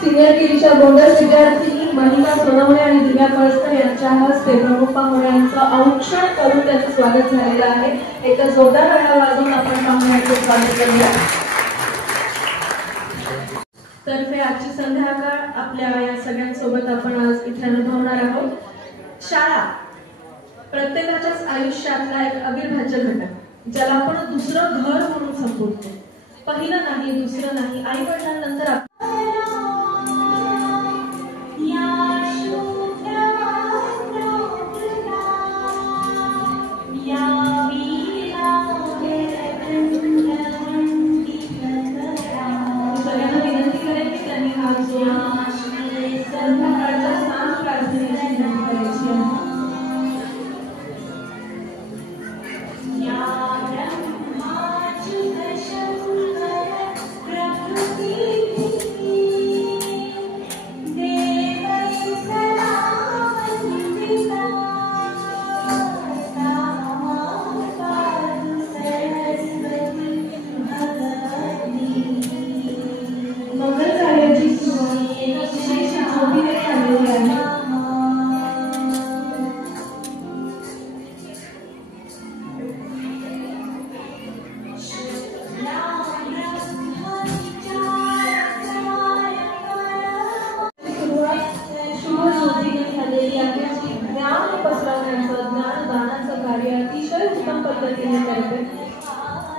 Senior केजीच्या bonus विद्यार्थिनी महिमा सोनवणे आणि दिव्या कळसकर यांच्या हस्ते प्रमुख पाहुण्यांचं औक्षण करून त्यांचं स्वागत झालेलं आहे. एकदा जोरदार टाळ्या वाजवून आपण पाहुण्यांचं स्वागत करूया. तर्फे आजची संध्याकाळ आपल्या या सगळ्यांसोबत आपण आज इथे अनुभवणार आहोत. शाळा प्रत्येकाच्याच आयुष्यातला एक अविभाज्य घटक, ज्याला आपण दुसरं घर म्हणून संबोधतो. पहिलं नाही, दुसरं नाही, आई वडिलांनंतर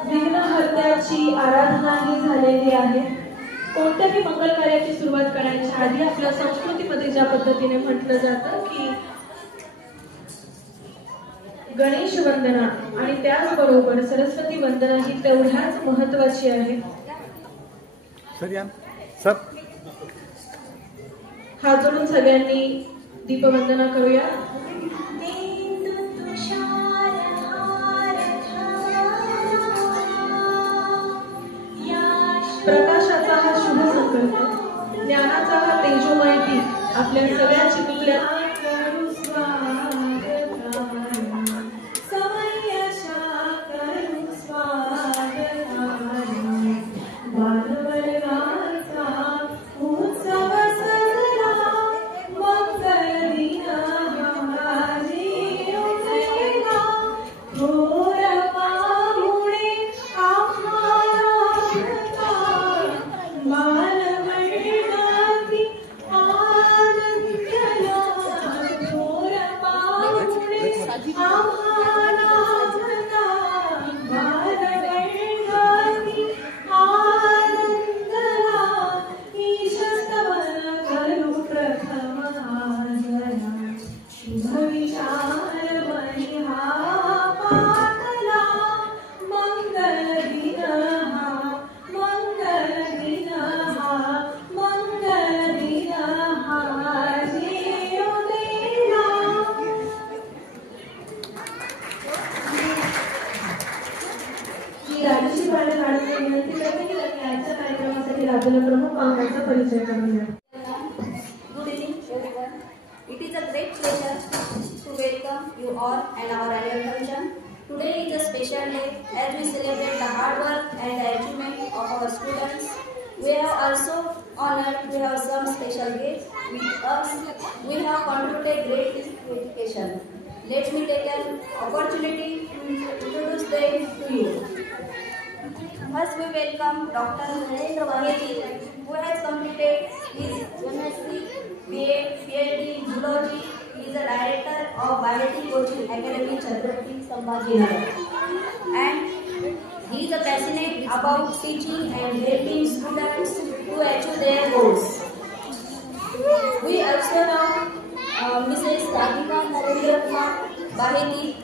विघ्नहर्त्याची आराधना ही झालेली आहे. कोणत्याही मंगल कार्याची सुरुवात करण्याच्या आधी आपल्या संस्कृतीमध्ये ज्या पद्धतीने म्हटलं जातं की गणेश वंदना आणि त्याचबरोबर सरस्वती वंदना ही तेवढ्याच महत्वाची आहे. हात जोडून सगळ्यांनी दीपवंदना करूया. प्रकाशाचा हा शुभ संकल्प, ज्ञानाचा हा तेजोमय दीप आपल्या सगळ्यांची मुल्या प्रमुख पाहुण्यांचा परिचय करूया. Good evening everyone. It is a great pleasure to welcome you all and our annual function. Today is a special day as we celebrate the hard work and the achievement of our students. We have also honored we have some special guests with us. We have contributed greatly to education. Let me take an opportunity to introduce them to you. First we welcome Dr. Narendra Baheti, who has completed his MSc, BA, PhD in Zoology. He is the director of Baheti Coaching Academy, Chhatrapati Sambhajinagar. And he is passionate about teaching and helping students to achieve their goals. We also know Mrs. Radhika Narendra Kumar Baheti,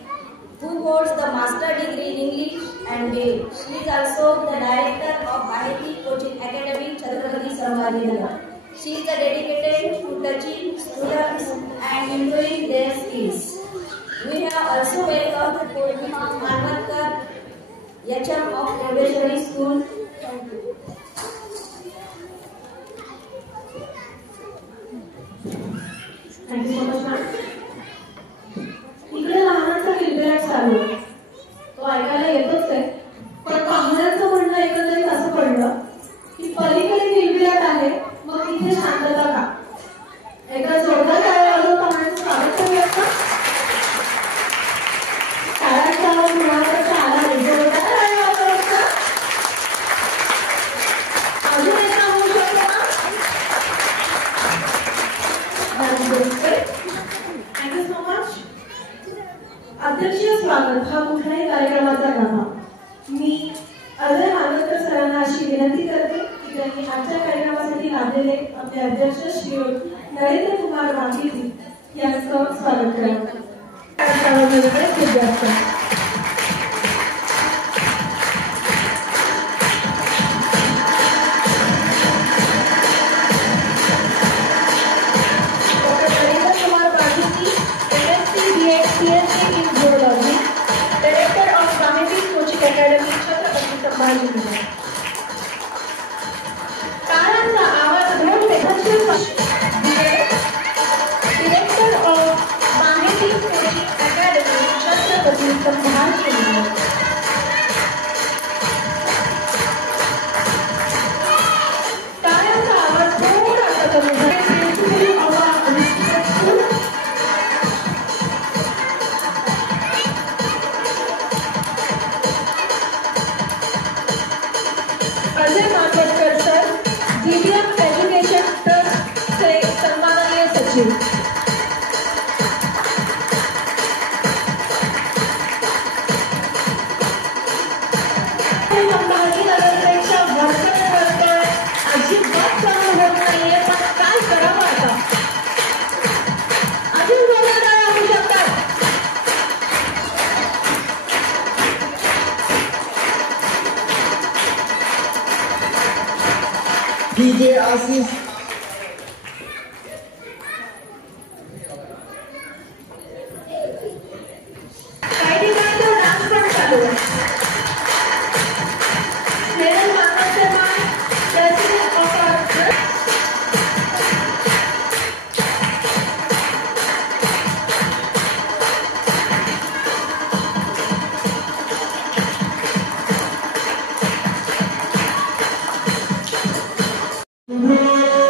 who holds the master degree in English and BA. She is also the director of Baheti Coaching Academy, Chhatrapati Sambhajinagar. She is dedicated to teaching students and improving their skills. We have also welcomed Purnima Manvatkar, HM of Montessori School. Thank you. Thank you so much, ma'am. इकडे लहानाचा किलबिलाट चालू आहे, तो ऐकायला येतोच आहे. पण पाहुण्यांचं म्हणणं एकंदरीत असं पडलं की पलीकडे किलबिलाट आहे, मग इथे विनंती करते की त्यांनी आजच्या कार्यक्रमासाठी लाभलेले आपले अध्यक्ष श्री नरेंद्र कुमार वाघेजी यांचं स्वागत करावं. खूप जास्त टाळ्यांचा आवाज घेऊन director of marketing coaching academy Chhatrapati Sambhajinagar. टाळ्यांचा आवाज थोडासा कमी Ajay Manjrekar sir, GBM education ट्रस्टचे सन्माननीय सचिव. संभाजीनगरपेक्षा वर्तन अजिबात चांगलं होत नाहीये, पण काय करावं आता. अजून जोरात होऊ शकतात. DJ Asis काही ठिकाणी डान्स पण चालू आहे. स्नेहल मानवसेमान, president of our Thank you.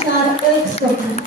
4-1 स्वप्न.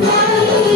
Thank you.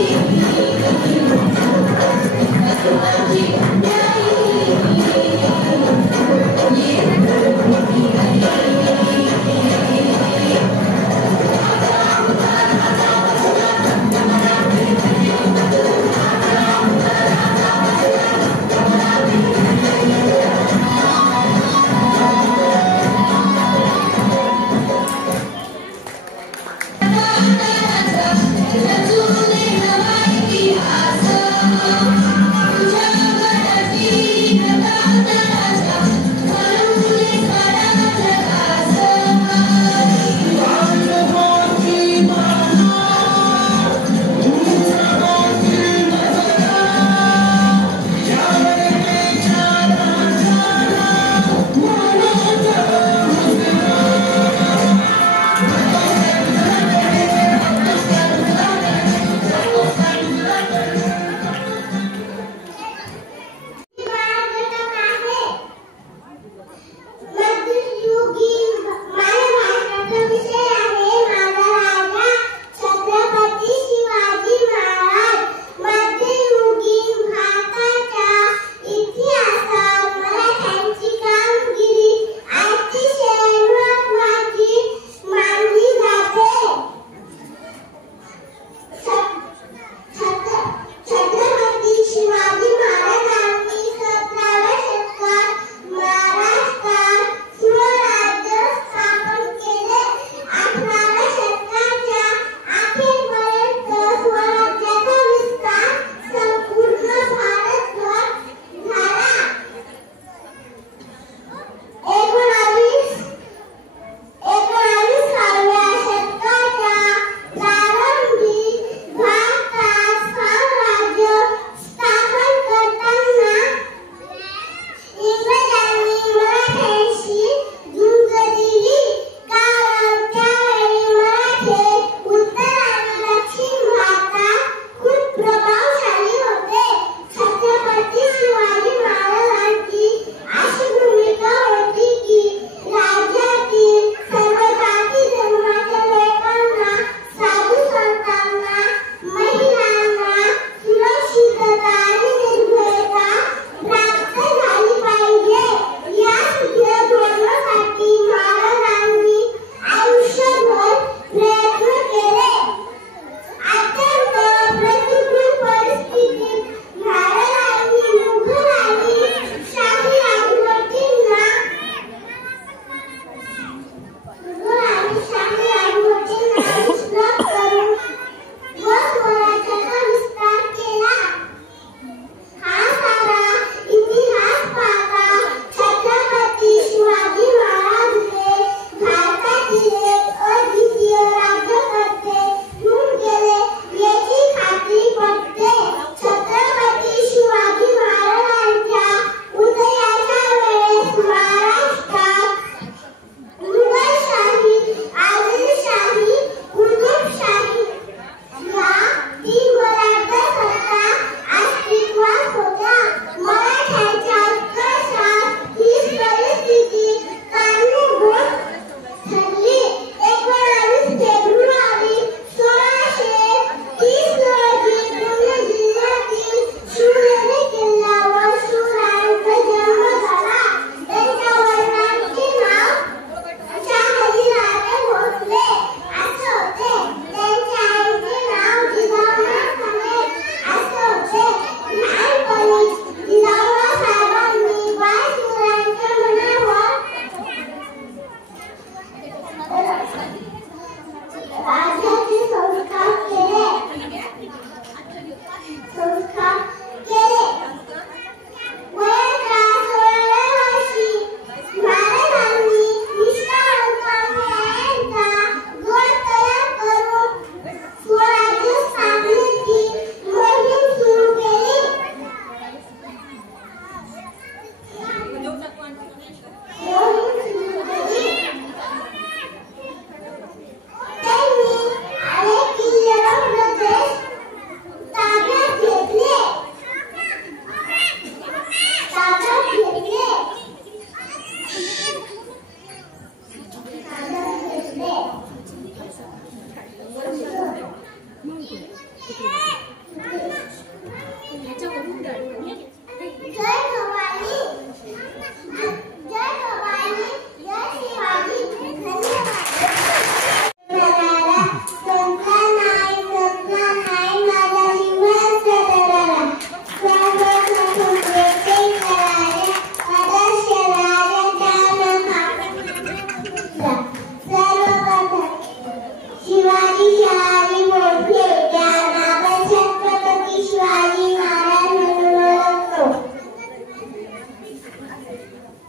शिवाजी शहाजी भोसले यांना आपण छत्रपती शिवाजी महाराज म्हणून ओळखतो.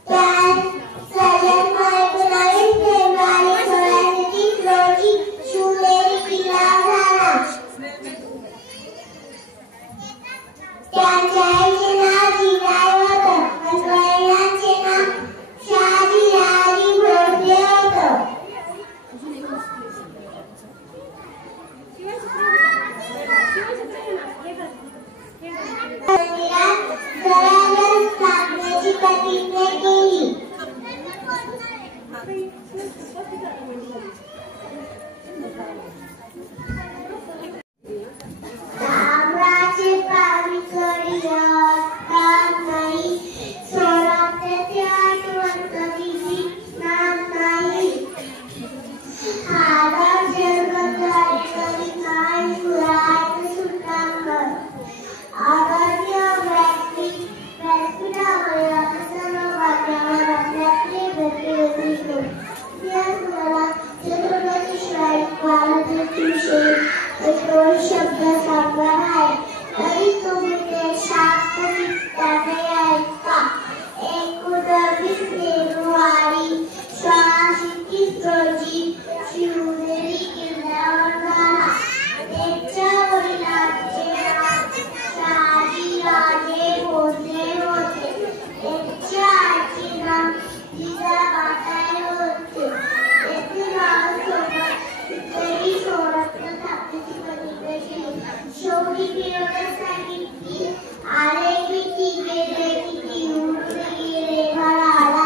त्यांचा जन्म 19 फेब्रुवारी 1630 रोजी शिवनेरी किल्ल्यावर झाला. त्यांच्या आईचे नाव जिजाई होतं आणि वडिलांचे नाव शहाजी शहाजी भोसले होतं. मंदिरात जरांगण स्थापनेची प्रतिज्ञा केली. ताम्राचे पाविकडी काम नाही, स्वराज्याचे आठवण कधीही नाम नाही. हाडात जन्मधारी कधी काय सुरात सुटांगर आगामी व्यासपीठावर सर्व वाट्यावर आपल्यातले भेटले. याच मला छत्रपती शिवाजी महाराजांविषयी एक शब्द सांगणार आहे. तरी तुम्ही ते शास्त्रचित्ताने ऐका. 19 फेब्रुवारी 1630 रोजी शिवनेरी किल्ल्यावर झाला. त्यांच्या वडिलांचे नाव शहाजी राजे भोसले होते. त्यांच्या आईचे नाव जिजाबाई होते. त्यांच्या नावासोबत इतरही स्वराज्य स्थापनेची प्रतिज्ञा केली. शेवटी फिरवत सांगितली आले किती गेले किती उठले गेले घराला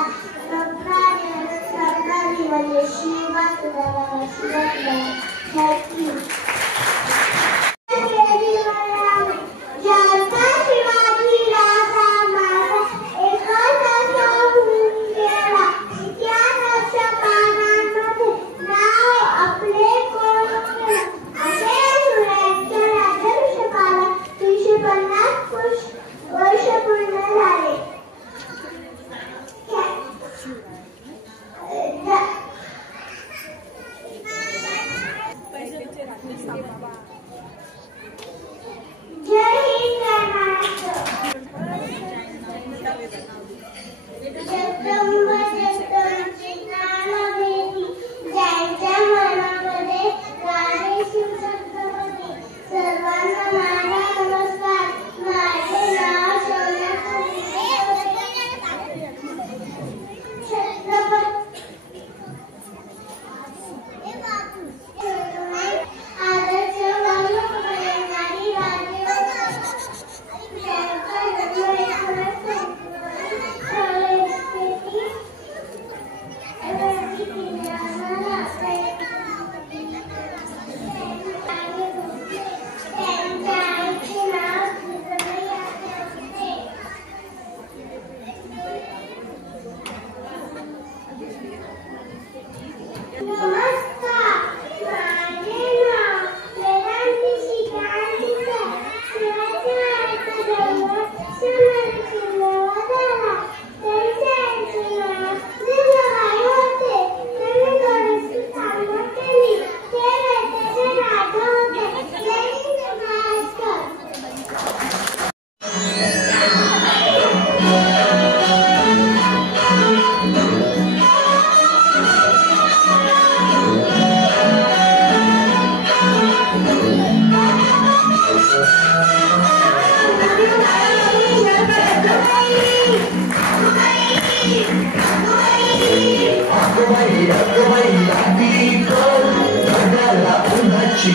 सरकारी म्हणजे शिवाजी थँक्यू. वर्ष पूर्ण झाले. जय हिंद महाराष्ट्र. जगदंबाची ज्ञानवेदी ज्यांच्या मनामध्ये गाणे शिवछत्रपती. सर्वांना माझा नमस्कार. माझे नाव सोनाली छत्रपती आदर्श वायू करणारी राजे She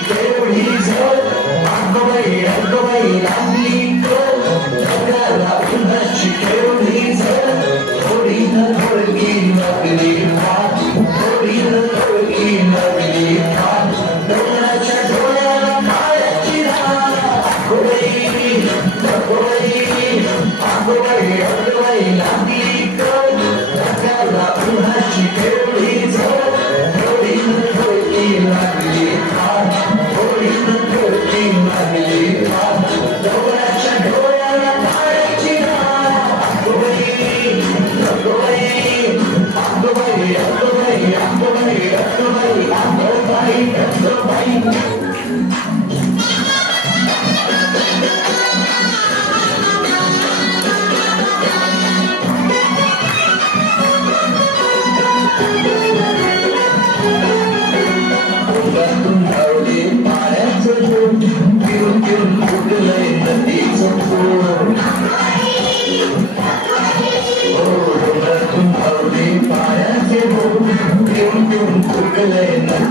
Yeah.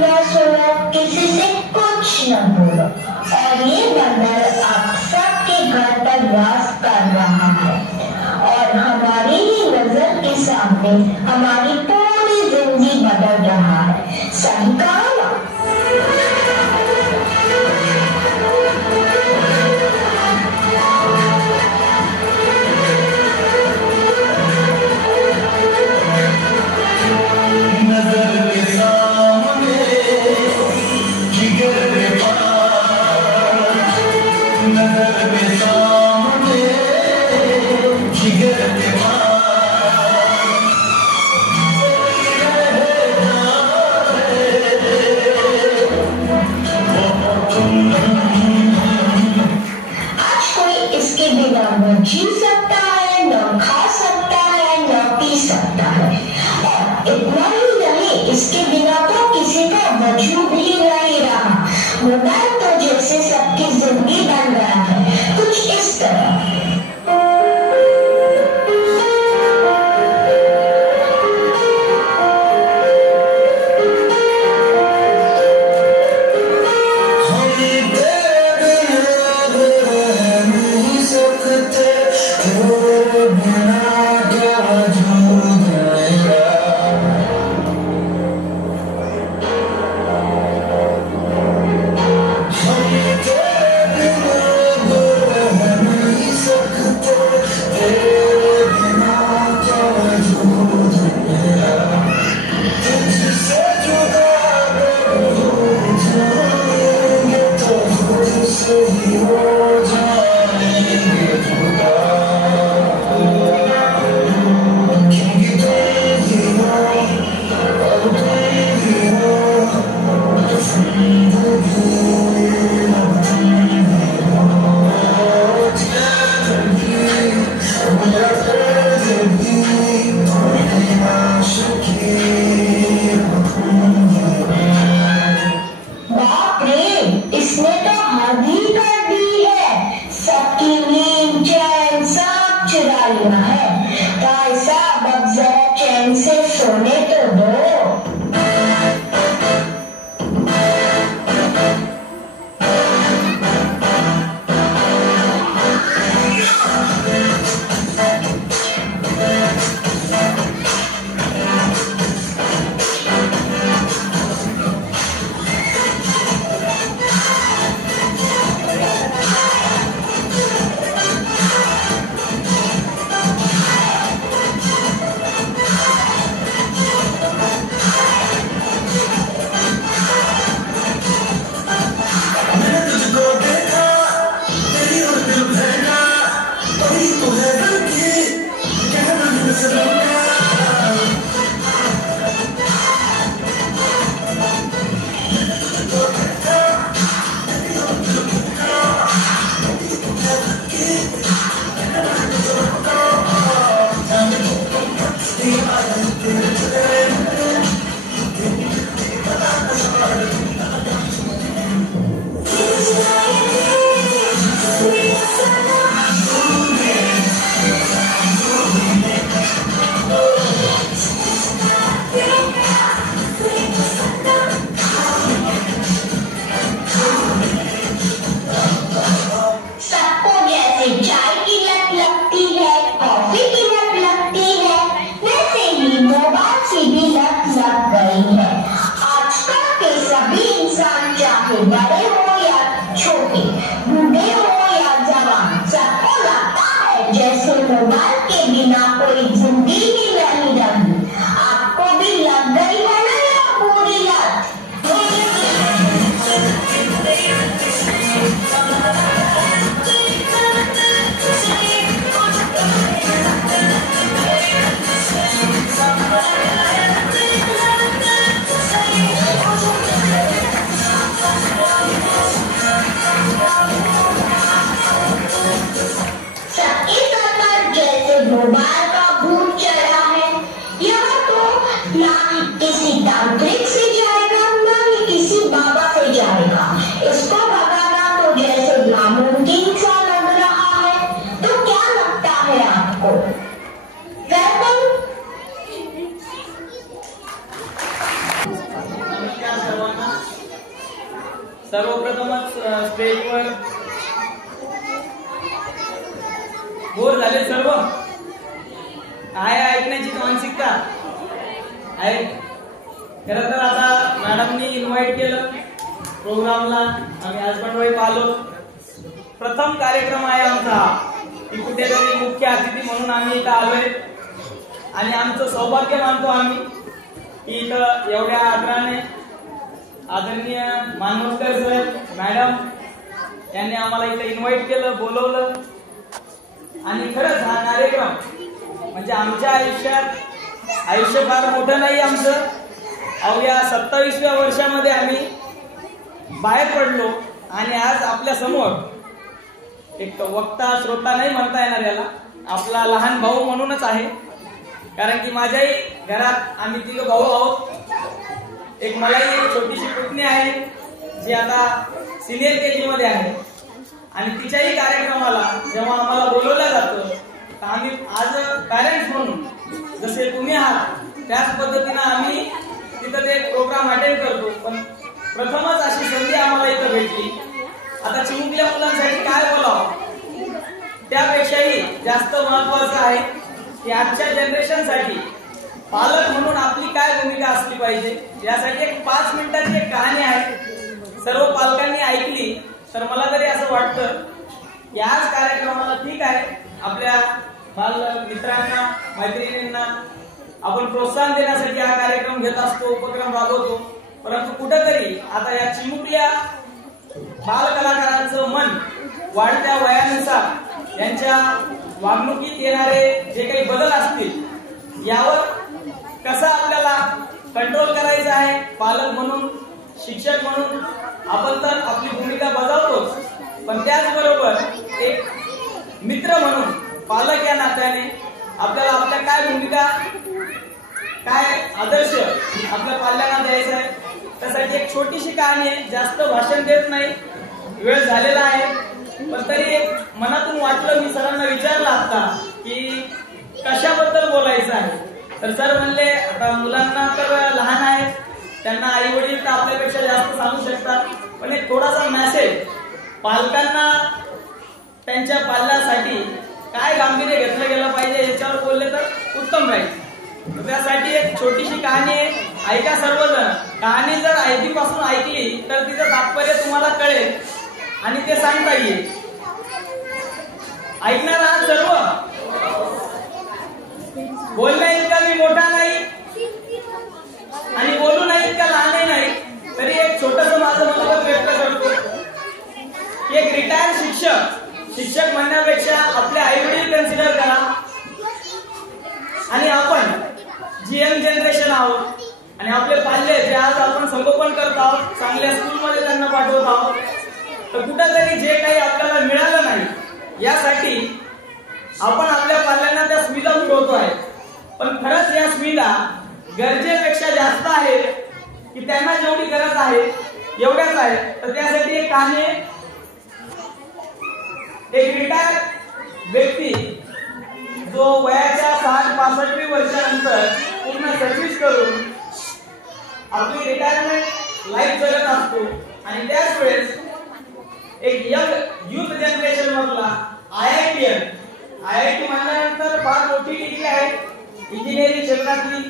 या सुनो, किसी से कुछ न बोलो। और ये बंदर आप सबके घर पर वास कर रहा है और हमारी ही नजर के सामने हमारी पूरी जिंदगी बदल रहा है। सही कहा ना? सर्वप्रथमच स्टेजवर बोर झाले सर्व आहे ऐकण्याची मानसिकता आहे. खरं तर आता मॅडमनी इन्व्हाइट केलं प्रोग्रामला, आम्ही हजबंड आलो. प्रथम कार्यक्रम आहे आमचा की कुठेतरी मुख्य अतिथी म्हणून आम्ही इथं आलोय आणि आमचं सौभाग्य मानतो आम्ही की इथं एवढ्या आदराने आदरणीय मानवकर सर मॅडम यांनी आम्हाला इथं इन्व्हाइट केलं, बोलवलं. आणि खरंच हा कार्यक्रम म्हणजे आमच्या आयुष्य फार मोठं नाही आमचं. अवघ्या 27व्या वर्षामध्ये आम्ही बाहेर पडलो आणि आज आपल्या समोर एक वक्ता श्रोता नाही म्हणता येणार याला, आपला लहान भाऊ म्हणूनच आहे. कारण की माझ्याही घरात आम्ही 3 भाऊ आहोत. एक मलाही एक छोटीशी पुतणी आहे जी आता सिनियर KG मध्ये आहे आणि तिच्याही कार्यक्रमाला जेव्हा आम्हाला बोलवलं जातं तर आम्ही आज पॅरेंट्स म्हणून जसे तुम्ही आहात त्याच पद्धतीनं आम्ही तिथं ते प्रोग्राम अटेंड करतो. पण प्रथमच अशी संधी आम्हाला इथं भेटली. आता चिमुकल्या मुलांसाठी काय बोलावं त्यापेक्षाही जास्त महत्वाचं आहे की आजच्या जनरेशनसाठी पालक म्हणून आपली काय भूमिका असली पाहिजे यासाठी एक 5 मिनिटाची एक कहाणी आहे. सर्व पालकांनी ऐकली तर मला तरी असं वाटतं की आज कार्यक्रमाला ठीक आहे आपल्या बाल मित्रांना मैत्रिणींना आपण प्रोत्साहन देण्यासाठी हा कार्यक्रम घेत असतो, उपक्रम राबवतो. परंतु कुठेतरी आता या चिमुकल्या बाल कलाकारांचं मन वाढत्या वयानुसार यांच्या वागणुकीत येणारे जे काही बदल असतील यावर कसं आपल्याला कंट्रोल करायचं आहे. पालक म्हणून, शिक्षक म्हणून आपण तर आपली भूमिका बजावतोच, पण त्याचबरोबर एक मित्र म्हणून पालक या नात्याने आपल्याला आपल्या काय भूमिका, काय आदर्श आपल्या पाल्याला द्यायचा आहे. त्यासाठी एक छोटीशी कहाणी आहे, जास्त भाषण देत नाही, वेळ झालेला आहे. पण तरी एक मनातून वाटलं, मी सरांना विचारलं आता की कशाबद्दल बोलायचं आहे. तर सर म्हणले आता मुलांना तर लहान आहेत, त्यांना आई वडील तर आपल्यापेक्षा जास्त सांगू शकतात, पण एक थोडासा मेसेज पालकांना त्यांच्या पाल्यासाठी काय गांभीर्य घेतलं गेलं पाहिजे याच्यावर बोलले तर उत्तम राहील. त्यासाठी एक छोटीशी कहाणी आहे, ऐका सर्वजण. कहाणी जर आधीपासून ऐकली तर तिचं तात्पर्य तुम्हाला कळेल आणि ते सांगता येईल. ऐकणार आहात सर्व? बोलण्या इतका मी मोठा नाही आणि बोलू नाही इतका लहानही नाही, तरी एक छोटस माझं मनोगत व्यक्त करतो. एक रिटायर्ड शिक्षक म्हणण्यापेक्षा आपले आई वडील कन्सिडर करा आणि आपण जी यंग जनरेशन आहोत आणि आपले पाल्य जे आज आपण संगोपन करत आहोत, चांगल्या स्कूलमध्ये त्यांना पाठवत आहोत, तर कुठेतरी जे काही आपल्याला मिळालं नाही यासाठी आपण आपल्या पाल्यांना त्या सुविधा पुरवतो आहे. पण खरंच या सुविधा गरजेपेक्षा जास्त आहेत की त्यांना जेवढी गरज आहे एवढ्याच आहे. तर त्यासाठी एक कहाणी, एक रिटायर्ड व्यक्ती जो वयाच्या 60-65 वर्षानंतर पूर्ण सर्व्हिस करून आपली रिटायरमेंट लाईफ जगत असतो आणि त्याच वेळेस एक यंग युथ जनरेशन मधला IIT म्हणल्यानंतर फार मोठी डिग्री आहे इंजिनिअरिंग क्षेत्रातली.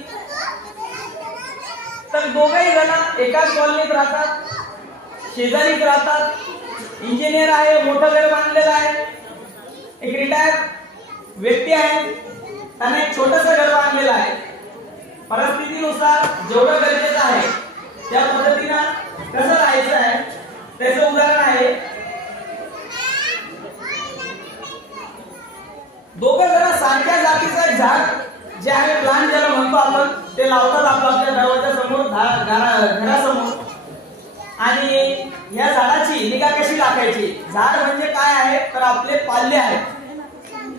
तर दोघंही जण एकाच कॉलनीत राहतात, शेजारीच राहतात. इंजिनियर आहे, मोठं घर बांधलेलं आहे. एक रिटायर्ड व्यक्ती आहे, त्याने एक छोटस घर बांधलेलं आहे. परिस्थितीनुसार जेवढं गरजेचं आहे त्या पद्धतीनं कसं राहायचं आहे त्याचं उदाहरण आहे. दोघं जण सारख्या जातीचं झाड जे आहे प्लांट ज्याला म्हणतो आपण ते लावतात आपल्या दरवाजासमोर, घरासमोर. आणि या झाडाची निगा कशी राखायची? झाड म्हणजे काय आहे तर आपले पाल्य आहे.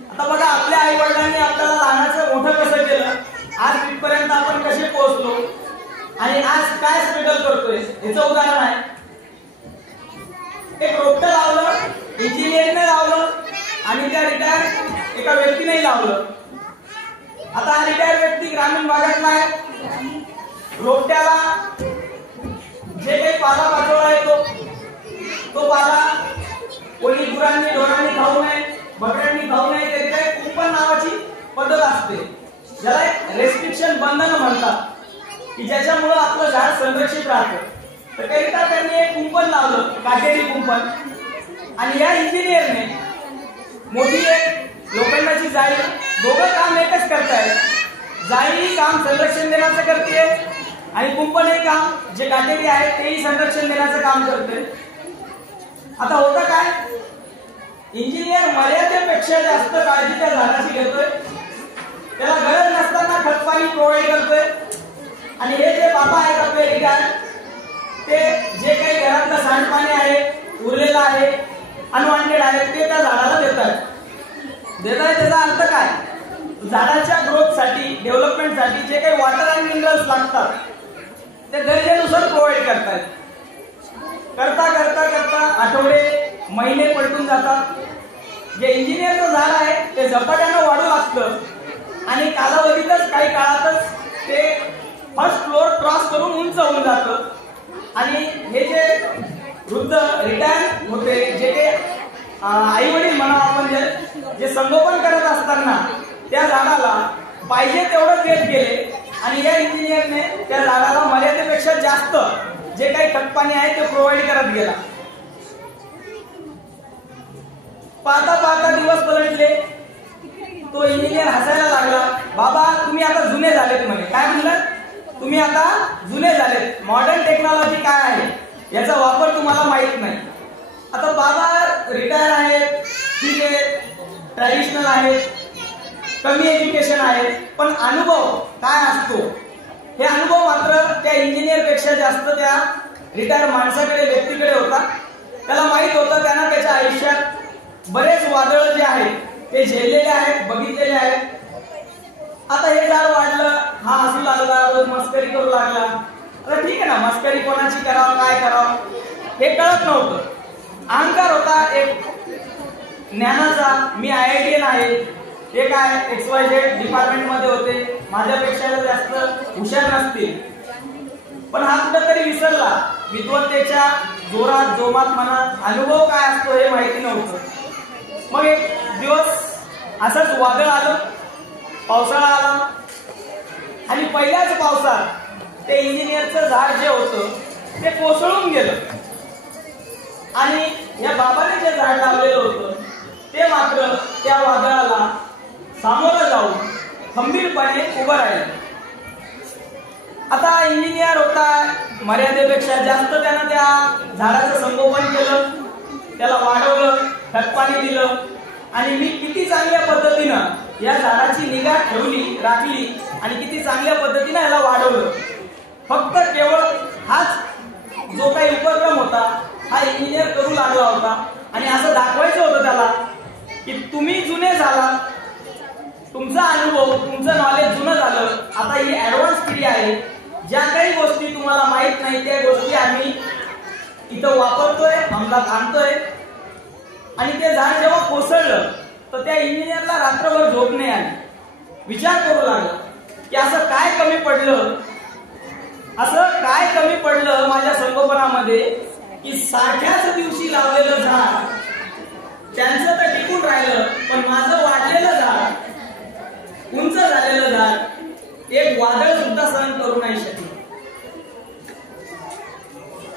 आता बघा, आपल्या आई वडिलांनी आपल्याला लहानाचं मोठं कसं केलं, आज तिथपर्यंत आपण कसे पोहोचलो आणि आज काय स्ट्रगल करतोय याचं उदाहरण आहे. एक रोपटं लावलं, इंजिनिअरने लावलं आणि त्या रिटायर्ड एका व्यक्तीने लावलं. आता हा रिटायर्ड व्यक्ती ग्रामीण भागातला आहे. रोपट्याला जे काही पालापाचोळा येतो संरक्षण बंधन म्हणतात की ज्याच्यामुळं आपलं झाड संरक्षित राहतं. तर करिता त्यांनी एक कुंपण लावलं, काटेरी कुंपण. आणि या इंजिनियरने मोठी एक लोखंडाची जाळी, दोघं काम एकच करतायत. जाळी काम संरक्षण देण्याचं करते आणि कुंपण हे काम जे काटेरी आहे तेही संरक्षण देण्याचं काम करते. आता होतं काय, इंजिनियर मर्यादेपेक्षा जास्त काळजी त्या झाडाची घेतोय, त्याला गरज नसताना खत पाणी प्रोव्हाइड करतोय. आणि हे जे बाबा आहेत आपले रिटायर, ते जे काही घरातलं सांडपाणी आहे, उरलेलं आहे, अनवॉन्टेड आहे, ते त्या झाडाला देतात. त्याचा अर्थ काय, झाडाच्या ग्रोथसाठी, डेव्हलपमेंटसाठी जे काही वॉटर अँड मिनरल्स लागतात ते गरजेनुसार प्रोव्हाइड करतात. करता करता करता आठवडे, महिने पलटून जातात. जे इंजिनियरचं झाड आहे ते झपाट्यानं वाढू लागतं आणि कालावधीतच, काही काळातच ते फर्स्ट फ्लोअर क्रॉस करून उंच होऊन जातं. आणि हे जे वृद्ध रिटायर होते, जे काही आई वडील म्हणा आपण, जे संगोपन करत असताना त्या झाडाला पाहिजे तेवढं देत गेले आणि या इंजिनियरने त्या झाडाला मर्यादेपेक्षा जास्त जे काही खतपाणी आहे ते प्रोव्हाइड करत गेला. पाहता पाहता दिवस पलटले. तो इंजिनियर हसायला लागला. बाबा तुम्ही आता जुने झालेत म्हणे. काय म्हणलं, तुम्ही आता जुने झालेत, मॉडर्न टेक्नॉलॉजी काय आहे याचा वापर तुम्हाला माहित नाही. आता बाबा रिटायर आहेत, ठीक आहे, ट्रॅडिशनल आहेत, कमी एज्युकेशन आहे, पण अनुभव काय असतो हे अनुभव मात्र त्या इंजिनियर पेक्षा जास्त त्या रिटायर माणसाकडे, व्यक्तीकडे होता. त्याला माहित होतं, त्यानं त्याच्या आयुष्यात बरेच वादळ जे आहेत ते झेललेले आहेत, बघितलेले आहेत. आता हे झाड वाढलं, हा हसू लागला, रोज मस्करी करू लागला. आता ठीक आहे ना, मस्करी कोणाची करावं, काय करावं हे कळत नव्हतं. अहंकार होता एक ज्ञानाचा. मी IITN आहे, ते काय XYZ डिपार्टमेंट मध्ये होते, माझ्यापेक्षा जास्त हुशार नसतील. पण हा कुठेतरी विसरला. विद्वत्तेच्या जोरात, जोमात मनात अनुभव काय असतो हे माहिती नव्हतं. मग एक दिवस असंच वादळ आलं, पावसाळा आला आणि पहिल्याच पावसात ते इंजिनियरचं झाड जे होतं ते कोसळून गेलं. आणि या बाबाने जे झाड लावलेलं होतं ते मात्र त्या वादळाला सामोरं जाऊन खंबीरपणे उभं राहिलं. आता इंजिनियर होता, मर्यादेपेक्षा जास्त त्यानं त्या झाडाचं संगोपन केलं, त्याला वाढवलं, खतपाणी दिलं आणि मी किती चांगल्या पद्धतीनं या झाडाची निगा ठेवली, राखली आणि किती चांगल्या पद्धतीनं याला वाढवलं. फक्त केवळ हाच जो काही उपक्रम होता हा इंजिनियर करू लागला होता आणि असं दाखवायचं होतं त्याला की तुम्ही जुने झाला, तुमचा अनुभव, तुमचं नॉलेज जुनं झालं. आता ही ऍडव्हान्स पिढी आहे, ज्या काही गोष्टी तुम्हाला माहित नाही त्या गोष्टी आम्ही इथं वापरतोय, अंमलात आणतोय. आणि ते झाड जेव्हा कोसळलं तर त्या इंजिनियरला रात्रभर झोप नाही आली. विचार करू लागला की असं काय कमी पडलं माझ्या संगोपनामध्ये की सारख्याच दिवशी लावलेलं झाड त्यांचं तर टिकून राहिलं, पण माझं वाढलेलं झाड, उंच झालेलं झाड एक वादळ सुद्धा सहन करू नाही शकले.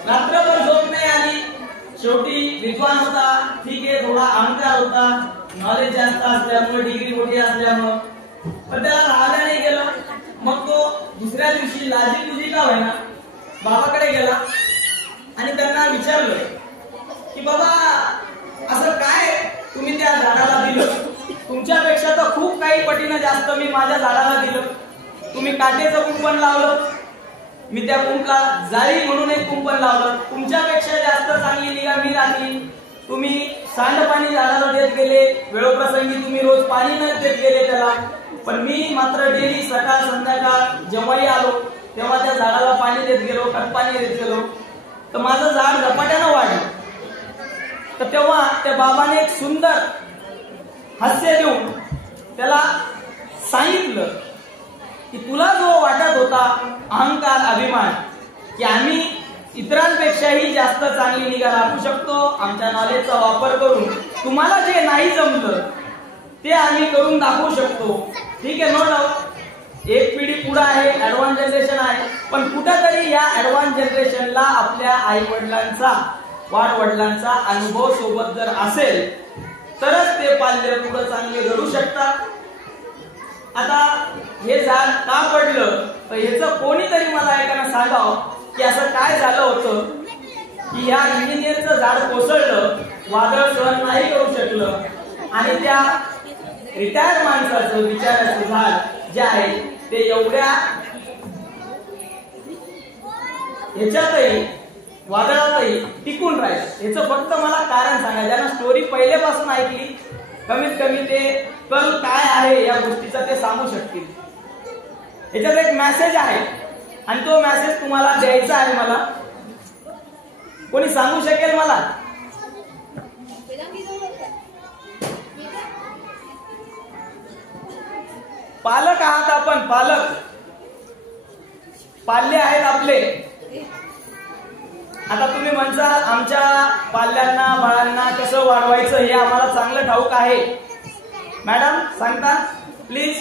रात्रभर झोप नाही आली. शेवटी विद्वान होता, ठीक आहे, थोडा अहंकार होता, नॉलेज जास्त असल्यामुळे, डिग्री मोठी असल्यामुळे, पण त्याला राहायला नाही गेलं. मग तो दुसऱ्या दिवशी लाजी तुझी का होईना बाबाकडे गेला आणि त्यांना विचारलं की बाबा असं काय तुम्ही त्या झाडाला दिलं, तुमच्यापेक्षा तर खूप काही पटीनं जास्त मी माझ्या झाडाला दिलं. तुम्ही काटेचं कुंपण लावलं, मी त्या कुंपला जाळी म्हणून एक कुंपण लावलं, तुमच्यापेक्षा जास्त चांगली निगा मी राखली. तुम्ही सांडपाणी झाडाला देत गेले, वेळोप्रसंगी तुम्ही रोज पाणी न देत गेले त्याला, पण मी मात्र डेली सकाळ संध्याकाळ जेव्हाही आलो तेव्हा त्या झाडाला पाणी देत गेलो, खतपाणी देत गेलो, तर माझं झाड झपाट्यानं वाढलं. तर तेव्हा त्या बाबाने एक सुंदर हास्य देऊन त्याला सांगितलं की तुला जो वाटत होता अहंकार, अभिमान की आम्ही इतरांपेक्षाही जास्त चांगली निगा राखू शकतो, आमच्या नॉलेजचा वापर करून तुम्हाला जे नाही जमलं ते आम्ही करून दाखवू शकतो. ठीक आहे, नो डाऊट एक पिढी पुढे आहे, ऍडव्हान्स जनरेशन आहे, पण कुठेतरी या ऍडव्हान्स जनरेशनला आपल्या आई वडिलांचा वाडवडिलांचा अनुभव सोबत जर असेल तरच ते पाल्य पुढे चांगले घडू शकतात. आता हे झाड का पडलं तर याचं कोणीतरी मला ऐकायला सांगावं की असं काय झालं होतं की या इंजिनियरचं झाड कोसळलं, वादळ सहन नाही करू शकलं आणि त्या रिटायर्ड माणसाचं विचाराचं झाड जे आहे ते एवढ्या ह्याच्यातही वादळातही टिकून राहील. याचं फक्त मला कारण सांगा. ज्यांना स्टोरी पहिल्यापासून ऐकली कमीत कमी ते कल काय आहे या गोष्टीचा ते सांगू शकतील. याच्यात एक मेसेज आहे आणि तो मेसेज तुम्हाला द्यायचा आहे. मला कोणी सांगू शकेल मला? पालक आहात आपण, पालक पाल्य आहेत आपले. आता तुम्ही म्हणसाल आमच्या पाल्यांना बाळांना कसं वाढवायचं हे आम्हाला चांगलं ठाऊक आहे. मॅडम सांगता प्लीज.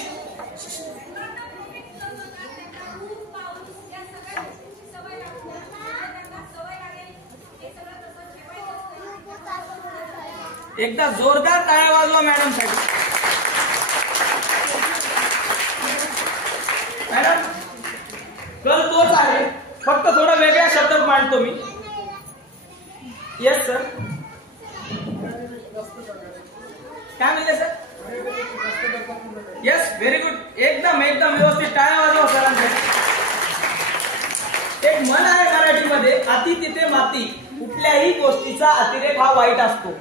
एकदा जोरदार टाळ्या वाजवा मॅडम साठी. मॅडम कल तोच आहे, फक्त थोडा वेगळ्या शब्दात मांडतो मी. Yes sir. काय म्हणले सर? Yes, very good. एकदम एकदम व्यवस्थित टाळ्या वाजवा सरांसाठी. एक म्हण आहे मराठीमध्ये, अति तिथे माती. कुठल्याही गोष्टीचा अतिरेक हा वाईट असतो.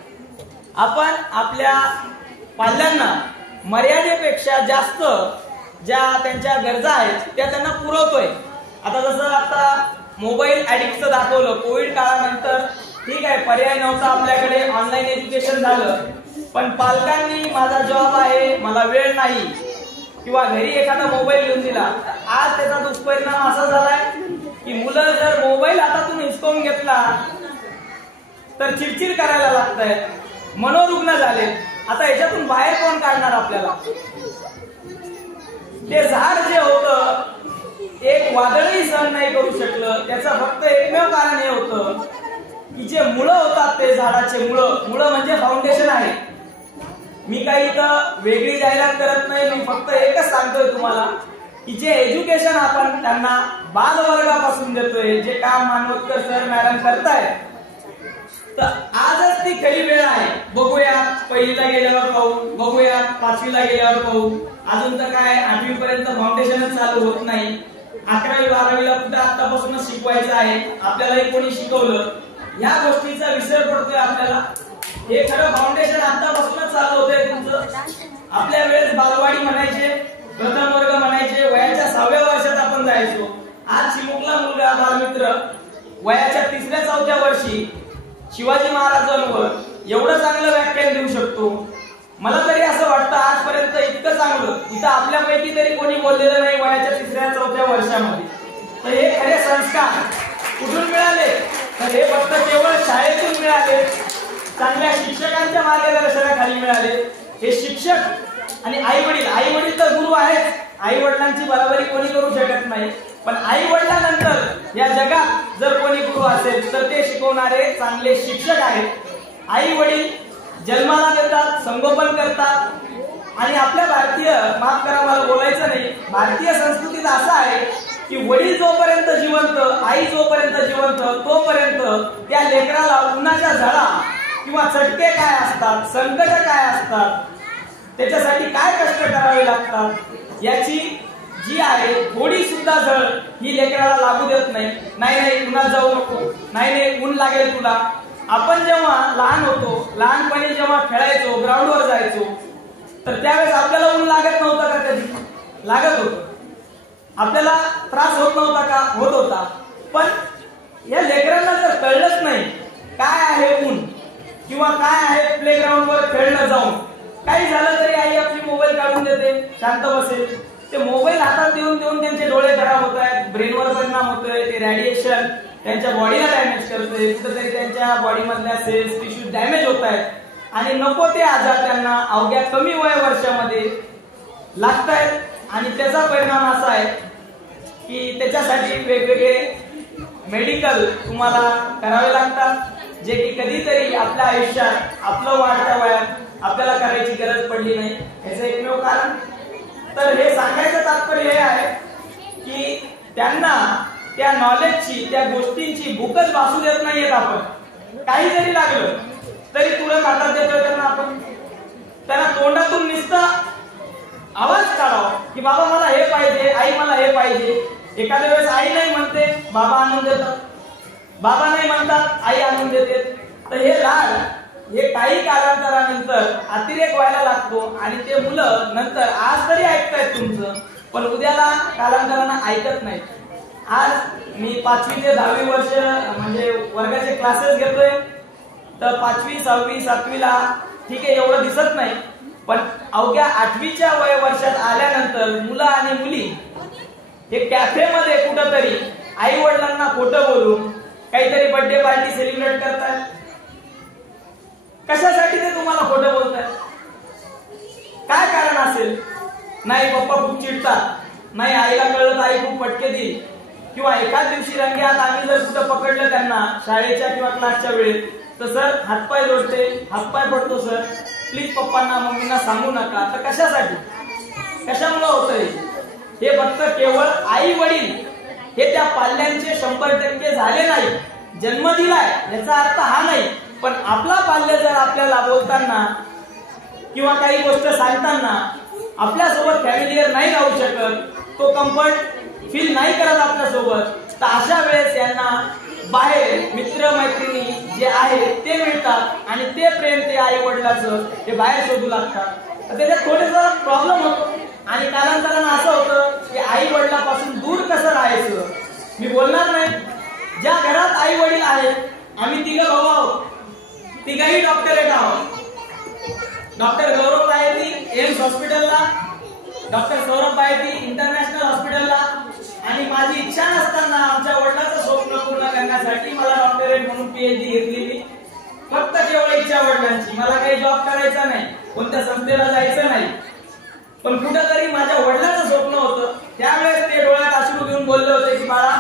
आपण आपल्या पाल्यांना मर्यादेपेक्षा जास्त ज्या त्यांच्या गरजा आहेत त्या त्यांना पुरवतोय. आता जसं आता मोबाईल ऍडिक्टचं दाखवलं, कोविड काळानंतर ठीक आहे पर्याय नव्हता आपल्याकडे, ऑनलाईन एज्युकेशन झालं, पण पालकांनी माझा जॉब आहे मला वेळ नाही किंवा घरी एखादा मोबाईल घेऊन दिला. आज त्याचा दुष्परिणाम असा झालाय की मुलं जर मोबाईल हातातून हिसकावून घेतला तर चिडचिड करायला लागतंय, मनोरुग्ण झाले. आता याच्यातून बाहेर कोण काढणार आपल्याला? ते झाड जे होतं एक वादळही सहन नाही करू शकलं. त्याचं फक्त एकमेव कारण हे होतं की जे मुळं होतात ते झाडाचे मुळं म्हणजे फाउंडेशन आहे. मी काही इथं वेगळी जाहिरात करत नाही, मी फक्त एकच सांगतोय तुम्हाला की जे एज्युकेशन आपण त्यांना बालवर्गापासून देतोय, जे काम मानवतकर सर मॅडम करतायत, तर आजच ती खरी वेळ आहे. बघूया पहिलीला गेल्यावर पाहू, बघूया पाचवीला गेल्यावर पाहू. अजून तर काय 8वी पर्यंत फाउंडेशनच चालू होत नाही. 11वी 12वीला कुठं आतापासूनच शिकवायचं आहे, आपल्यालाही कोणी शिकवलं, या गोष्टीचा विसर पडतोय आपल्याला. हे खरं फाउंडेशन आतापासूनच चालू होतंय तुमचं. आपल्या वेळेस बालवाडी म्हणायचे, प्रथम वर्ग म्हणायचे, वयाच्या 6व्या वर्षात आपण जायचो. आज चिमुकला मुलगा बालमित्र वयाच्या 3ऱ्या 4थ्या वर्षी शिवाजी महाराजांवर एवढं चांगलं व्याख्यान देऊ शकतो. मला तरी असं वाटतं आजपर्यंत इतकं चांगलं इथं आपल्यापैकी तरी कोणी बोललेलं नाही वयाच्या 3ऱ्या 4थ्या वर्षामध्ये. तर हे खरे संस्कार कुठून मिळाले? तर हे फक्त केवळ शाळेतून मिळाले, चांगल्या शिक्षकांच्या मार्गदर्शनाखाली मिळाले. हे शिक्षक आणि आई वडील तर गुरु आहेत. आई वडिलांची बरोबरी कोणी करू शकत नाही, पण आई वडिलांनंतर या जगात जर कोणी गुरु असेल तर ते शिकवणारे चांगले शिक्षक आहेत. आई वडील जन्माला देतात, संगोपन करतात आणि आपल्या भारतीय, माफ करा मला बोलायचं नाही, भारतीय संस्कृतीत असं आहे की वडील जोपर्यंत जिवंत, आई जोपर्यंत जिवंत, तोपर्यंत त्या लेकराला उन्हाच्या झळा किंवा चटके काय असतात, संकट काय असतात, त्याच्यासाठी काय कष्ट करावे लागतात याची जी आहे थोडी सुद्धा झळ ही लेकराला लागू देत नाही. नाही उन्हात जाऊ नको, नाही ऊन लागेल तुला. आपण जेव्हा लहान होतो, लहानपणी जेव्हा खेळायचो, ग्राउंडवर जायचो, तर त्यावेळेस आपल्याला ऊन लागत नव्हतं का? कधी लागत होतं. आपल्याला त्रास होत नव्हता का? होत होता. पण या लेकरांना जर कळलंच नाही काय आहे ऊन किंवा काय आहे प्लेग्राऊंडवर खेळणं जाऊन, काही झालं तरी आई आपली मोबाईल काढून देते, शांत बसेल. ते मोबाईल हातात देऊन देऊन त्यांचे डोळे खराब होत आहेत, ब्रेनवर परिणाम होतोय, ते रेडिएशन त्यांच्या बॉडीला डॅमेज करतोय, कुठेतरी त्यांच्या बॉडीमधल्या सेल्स टिश्यू डॅमेज होत आहेत आणि नको ते आजार त्यांना अवघ्या कमी वर्षामध्ये लागतायत. आणि त्याचा परिणाम असा आहे की त्याच्यासाठी वेगवेगळे मेडिकल तुम्हाला करावे लागतात, जे की कधीतरी आपल्या आयुष्यात आपलं वाढत्या वयात आपल्याला करायची गरज पडली नाही. याचं एकमेव कारण. तर हे सांगायचं तात्पर्य हे आहे की त्यांना त्या नॉलेजची, त्या गोष्टींची भूकच भासू देत नाहीयेत आपण. काही जरी लागलं तरी तुरंत हातात देतोय त्यांना आपण. त्यांना तोंडातून नुसतं आवाज काढावा की बाबा मला हे पाहिजे, आई मला हे पाहिजे. एखाद्या वेळेस आई नाही म्हणते, बाबा आणून देतात. बाबा नाही म्हणतात, आई आणून देते. तर हे लाड हे काही कालांतरानंतर अतिरेक व्हायला लागतो आणि ते मुलं नंतर आज तरी ऐकतायत तुमचं, पण उद्याला कालांतरानं ऐकत नाहीत. आज मी 5वी ते 10वी वर्ष म्हणजे वर्गाचे क्लासेस घेतोय. तर 5वी 6वी 7वीला ठीक आहे एवढं दिसत नाही, पण अवघ्या 8वीच्या वय वर्षात आल्यानंतर मुलं आणि मुली हे कॅफेमध्ये कुठंतरी आई वडिलांना खोटं बोलून काहीतरी बर्थडे पार्टी सेलिब्रेट करतात. कशासाठी ते तुम्हाला खोटं बोलतात? काय कारण असेल? नाही पप्पा खूप चिडतात, नाही आईला कळलं तर आई खूप फटके देईल, किंवा एकाच दिवशी रंग्यात आम्ही जर कुठं पकडलं त्यांना शाळेच्या किंवा क्लासच्या वेळेत तर सर हातपाय जोडते, हातपाय पडतो सर, प्लीज पप्पांना मम्मींना सांगू नका. तर कशासाठी? कशामुळे होतंय? हे फक्त केवळ आई वडील हे त्या पाल्यांचे 100% झाले नाही. जन्म दिलाय याचा अर्थ हा नाही, पण आपला पाल्य जर आपल्याला बोलताना किंवा काही गोष्ट सांगताना आपल्यासोबत फॅमिलीयर नाही राहू शकत, तो कम्फर्ट फील नाही करत आपल्यासोबत, तर अशा वेळेस यांना बाहेर मित्र मैत्रिणी जे आहेत ते मिळतात आणि ते प्रेम ते आई वडिलांचं ते बाहेर शोधू लागतात. तर त्याच्यात थोडासा प्रॉब्लेम होतो आणि कालांतरानं असं होतं की आई वडिलांपासून दूर कसं राहायचं. मी बोलणार नाही. ज्या घरात आई वडील आहेत, आम्ही 3 भाऊ आहोत, 3ही डॉक्टरेट आहोत. डॉक्टर गौरव बायती एम्स हॉस्पिटलला, डॉक्टर सौरभ बायती इंटरनॅशनल हॉस्पिटलला. आणि माझी इच्छा नसताना आमच्या वडिलांचं स्वप्न पूर्ण करण्यासाठी मला डॉक्टरेट म्हणून PhD घेतलेली. फक्त केवळ इच्छा वडिलांची. मला काही जॉब करायचा नाही, कोणत्या संस्थेला जायचं नाही, पण कुठंतरी माझ्या वडिलांचं स्वप्न होतं. त्यावेळेस ते डोळ्यात अश्रू घेऊन बोलले होते की बाळा,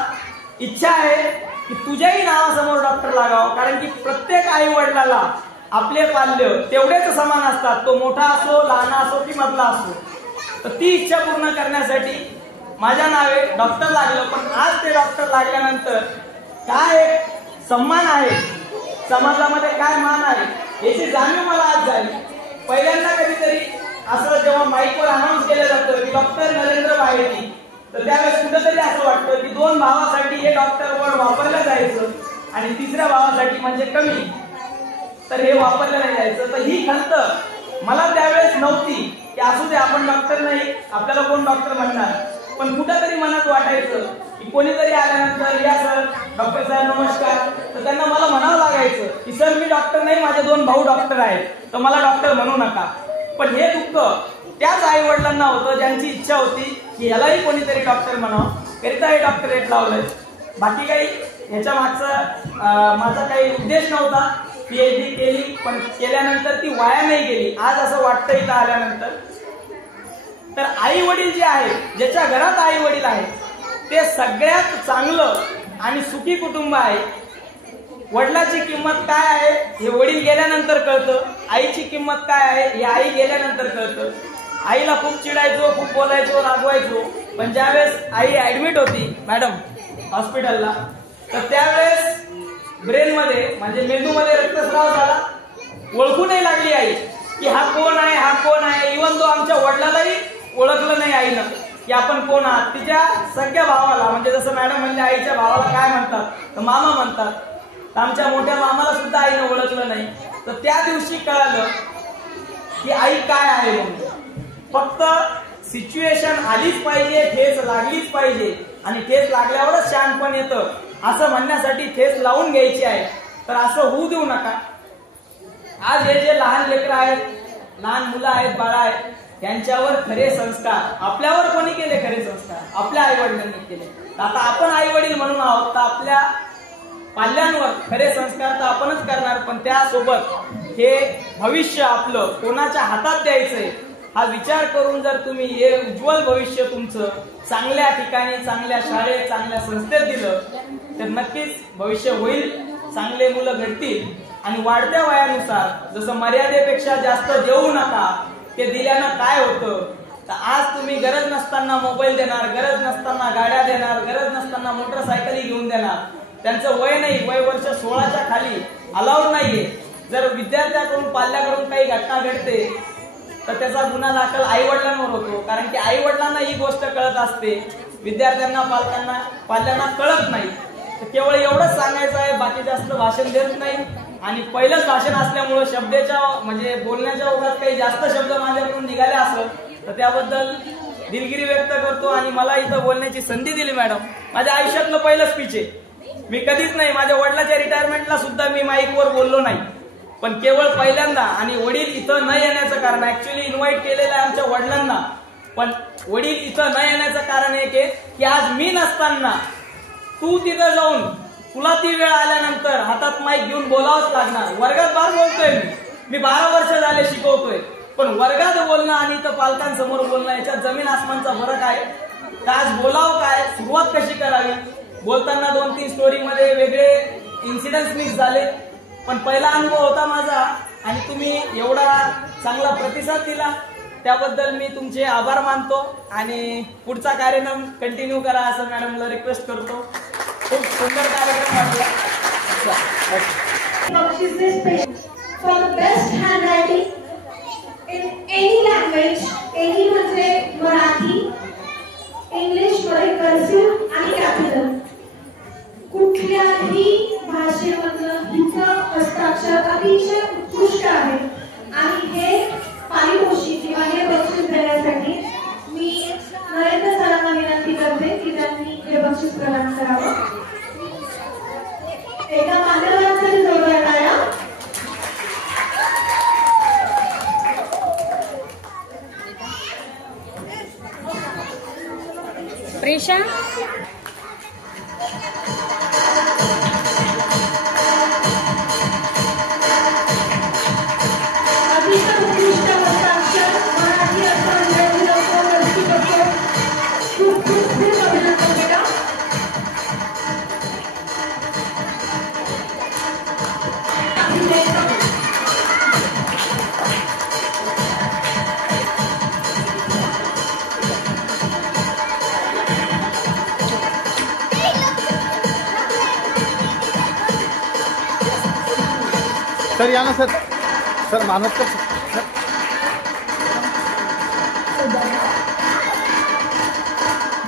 इच्छा आहे की तुझ्याही नावासमोर डॉक्टर लागावं, कारण की प्रत्येक आई वडिलाला आपले पाल्य तेवढेच समान असतात. तो मोठा असो, लहान असो की मधला असो. तर ती इच्छा पूर्ण करण्यासाठी माझ्या नावे डॉक्टर लागलं. पण आज ते डॉक्टर लागल्यानंतर काय सन्मान आहे, समाजामध्ये काय मान आहे याची जाणीव मला आज झाली. पहिल्यांदा कधीतरी असं जेव्हा माईकवर अनाऊन्स केलं जातं की डॉक्टर नरेंद्र बायती, तर त्यावेळेस कुठेतरी असं वाटतं की 2 भावासाठी हे डॉक्टर वर्ड वापरलं जायचं आणि 3ऱ्या भावासाठी म्हणजे कमी, तर हे वापरलं नाही जायचं. तर ही खंत मला त्यावेळेस नव्हती की असू दे आपण डॉक्टर नाही, आपल्याला कोण डॉक्टर म्हणणार. पण कुठेतरी मनात वाटायचं की कोणीतरी आल्यानंतर या सर डॉक्टर साहेब नमस्कार, तर त्यांना मला म्हणावं लागायचं की सर मी डॉक्टर नाही, माझे 2 भाऊ डॉक्टर आहेत, तर मला डॉक्टर म्हणू नका. पण हे दुःख त्याच आई वडिलांना होतं ज्यांची इच्छा होती की यालाही कोणीतरी डॉक्टर म्हणावं, करिता हे डॉक्टरेट लावलंय. बाकी काही ह्याच्या मागचा माझा काही उद्देश नव्हता. PhD केली, पण केल्यानंतर ती वाया नाही गेली. आज असं वाटतं इथं आल्यानंतर. तर आई वडील जे आहेत, ज्याच्या घरात आई वडील आहेत, ते सगळ्यात चांगलं आणि सुखी कुटुंब आहे. वडिलाची किंमत काय आहे हे वडील गेल्यानंतर कळतं, आईची किंमत काय आहे हे आई गेल्यानंतर कळतं. आईला खूप चिडायचो, खूप बोलायचो, रागवायचो, पण ज्यावेळेस आई ऍडमिट होती मॅडम हॉस्पिटलला, तर त्यावेळेस ब्रेनमध्ये म्हणजे मेंदूमध्ये रक्तस्राव झाला. ओळखू नाही लागली आई की हा कोण आहे, हा कोण आहे. इव्हन तो आमच्या वडिलालाही ओळखलं नाही आईनं की आपण कोण आहात. तिच्या सगळ्या भावाला, म्हणजे जसं मॅडम म्हणजे आईच्या भावाला काय म्हणतात तर मामा म्हणतात, तर आमच्या मोठ्या मामाला सुद्धा आईनं ओळखलं नाही. तर त्या दिवशी कळालं की आई काय आहे म्हणून. फक्त सिच्युएशन आलीच पाहिजे, ठेच लागलीच पाहिजे, आणि ठेच लागल्यावरच शहाणपण येतं असं म्हणण्यासाठी ठेच लावून घ्यायची आहे. तर असं होऊ देऊ नका. आज हे जे लहान लेकरं आहेत, लहान मुलं आहेत, बाळा आहेत, त्यांच्यावर खरे संस्कार आपल्यावर कोणी केले? खरे संस्कार आपल्या आई वडिलांनी केले. आता आपण आई वडील म्हणून आहोत, तर आपल्या पाल्यांवर खरे संस्कार तर आपणच करणार, पण त्यासोबत हे भविष्य आपलं कोणाच्या हातात द्यायचंय हा विचार करून जर तुम्ही हे उज्ज्वल भविष्य तुमचं चांगल्या ठिकाणी, चांगल्या शाळेत, चांगल्या संस्थेत दिलं तर नक्कीच भविष्य होईल, चांगले मुलं घडतील. आणि वाढत्या वयानुसार जसं मर्यादेपेक्षा जास्त देऊ नका, ते दिल्यानं काय होतं तर आज तुम्ही गरज नसताना मोबाईल देणार, गरज नसताना गाड्या देणार, गरज नसताना मोटरसायकली घेऊन देणार. त्यांचं वय नाही, वय वर्ष 16च्या खाली अलाउड नाहीये. जर विद्यार्थ्याकडून पाल्याकडून काही घटना घडते तर त्याचा गुन्हा दाखल आई वडिलांवर होतो, कारण की आई वडिलांना ही गोष्ट कळत असते, विद्यार्थ्यांना पाल्यांना कळत नाही. तर केवळ एवढंच सांगायचं आहे, बाकी जास्त भाषण देत नाही. आणि पहिलंच भाषण असल्यामुळे शब्दाच्या म्हणजे बोलण्याच्या ओघात काही जास्त शब्द माझ्याकडून निघाले असेल तर त्याबद्दल दिलगिरी व्यक्त करतो. आणि मला इथं बोलण्याची संधी दिली मॅडम, माझ्या आयुष्यातलं पहिलं स्पीच आहे. मी कधीच नाही, माझ्या वडिलांच्या रिटायरमेंटला सुद्धा मी माईकवर बोललो नाही, पण केवळ पहिल्यांदा. आणि वडील इथं न येण्याचं कारण, ऍक्च्युअली इन्व्हाइट केलेलं आहे आमच्या वडिलांना, पण वडील इथं न येण्याचं कारण एक आहे की आज मी नसताना तू तिथं जाऊन तुला ती वेळ आल्यानंतर हातात माईक घेऊन बोलावंच लागणार. वर्गात बार बोलतोय मी 12 वर्ष झाले शिकवतोय, पण वर्गात बोलणं आणि इथं पालकांसमोर बोलणं याच्यात जमीन आसमानचा फरक आहे. तर आज बोलावं काय, सुरुवात कशी करावी, बोलताना 2-3 स्टोरीमध्ये वेगळे इन्सिडेंट्स मिक्स झाले, पण पहिला अनुभव होता माझा आणि तुम्ही एवढा चांगला प्रतिसाद दिला त्याबद्दल मी तुमचे आभार मानतो. आणि पुढचा कार्यक्रम कंटिन्यू करा असं मॅडमला रिक्वेस्ट करतो. खूप सुंदर कार्यक्रम वाटला. For the best handwriting in any language, any म्हणजे मराठी, इंग्लिश मध्ये कर्सिव्ह आणि कॅपिटल, कुठल्याही भाषेमधलं हिचं हस्ताक्षर अतिशय उत्कृष्ट आहे. आणि हे पारितोषिक किंवा हे बक्षीस देण्यासाठी मी नरेंद्र सरांना विनंती करते की त्यांनी हे बक्षीस प्रदान करावं. एका मान्यवरांसाठी जोडला टाळ्या. प्रेषा सर या ना सर, सर मानस कर sir.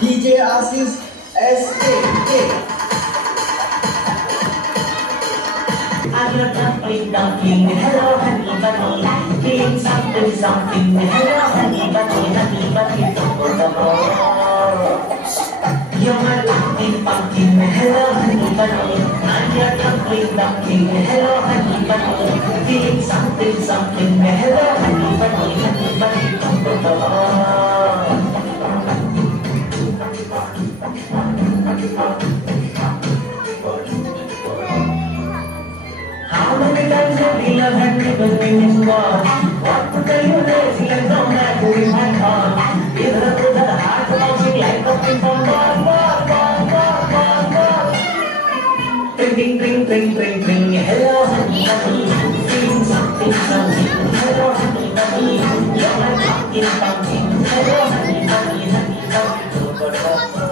DJ Asis SK. Hello, honey bunny, feeling something, something. Hello, honey bunny, you're my pumpkin, pumpkin. Hello, honey bunny, I'm your complete pumpkin. Hello, honey bunny, feeling something, something. Hello, honey bunny, how many times have we loved and people been in war? What to tell you this? Let's go back to my heart. Give it up to the heart, bouncing like a ping pong ball, ball, ball, ball, ball, ball. Ring, ring, ring, ring, ring, ring. Hello, honey bunny, feeling something, something. Hello, honey bunny, you're my pumpkin, pumpkin. Hello, honey bunny, honey bunny, super duper.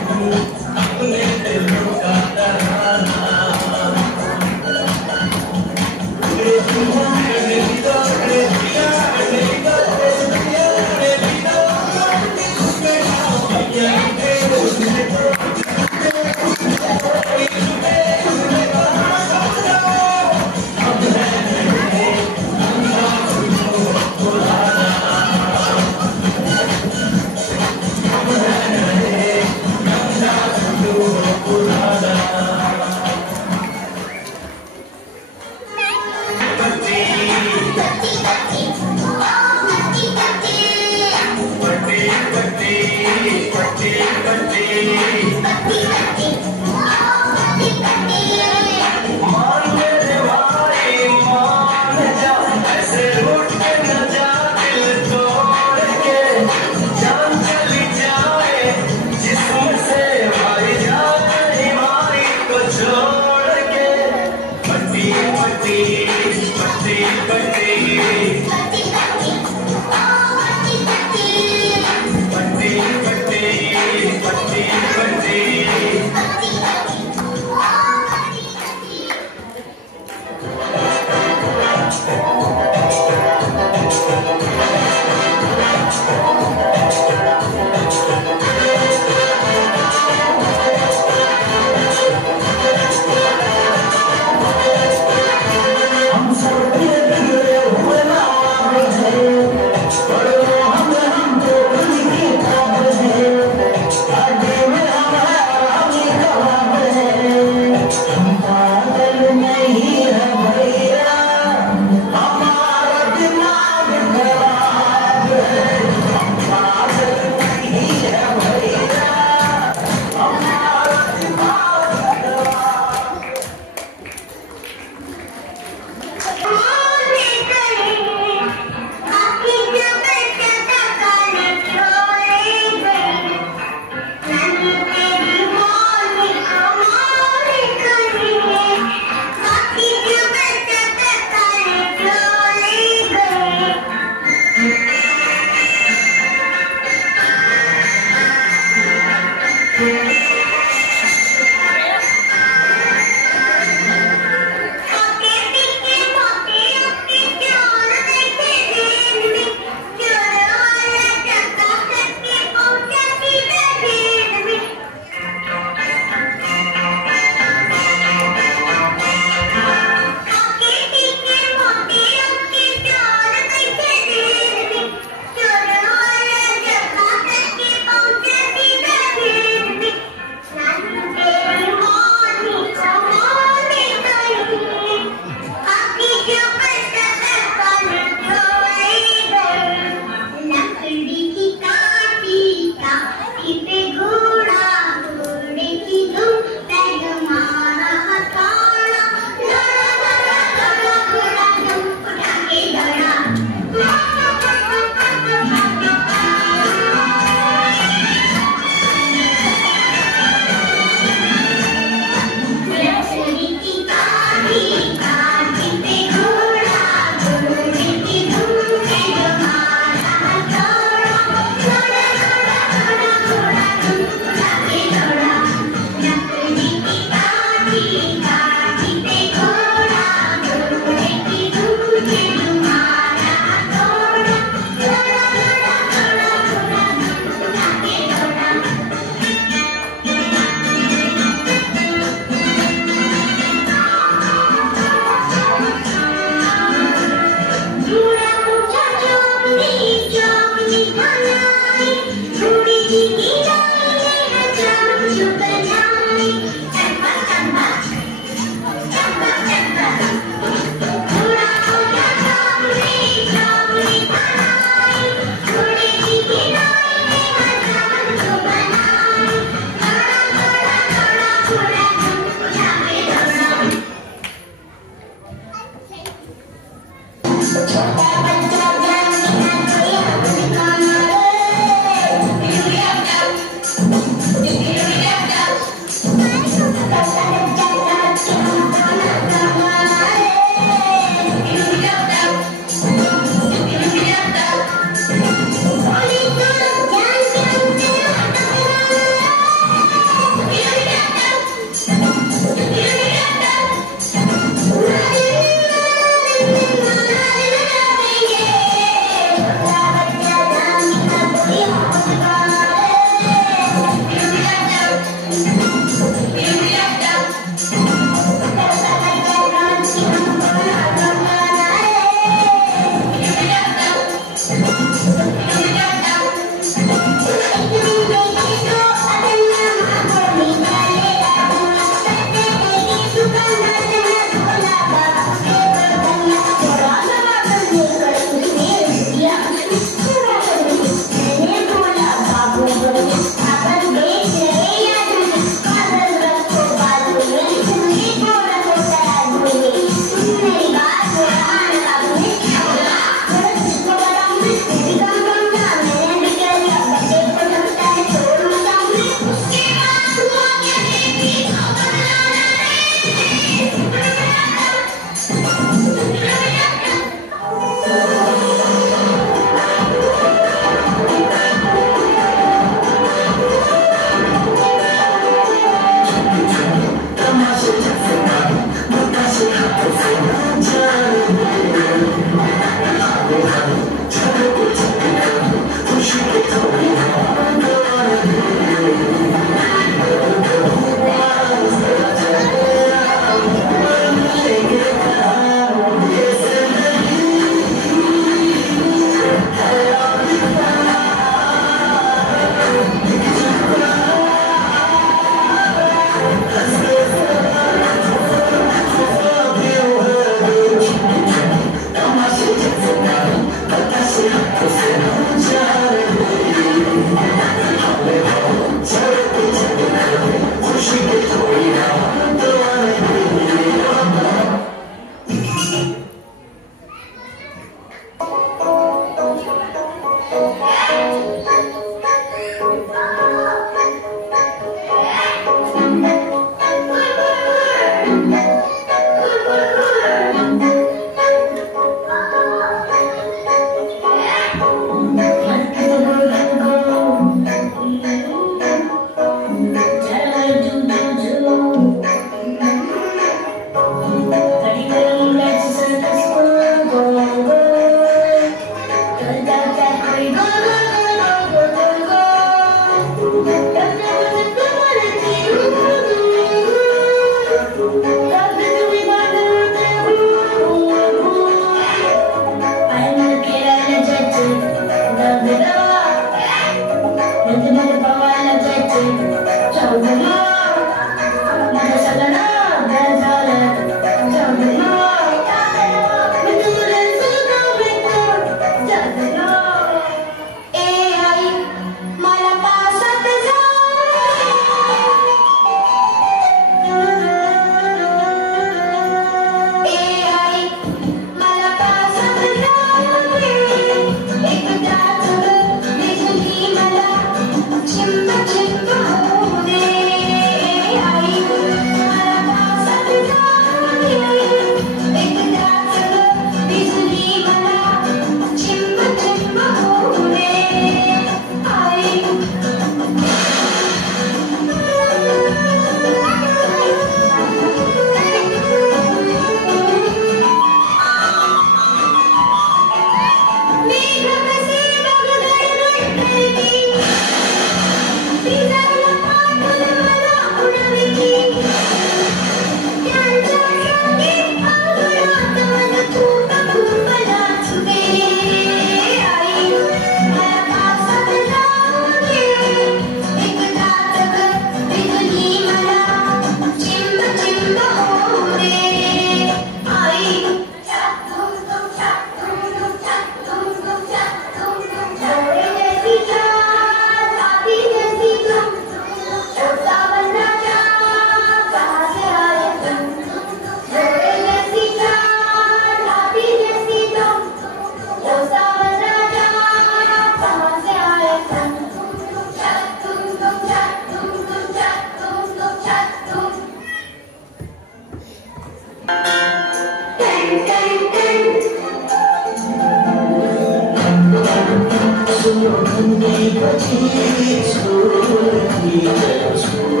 सुनो घंटी बजी school की जब school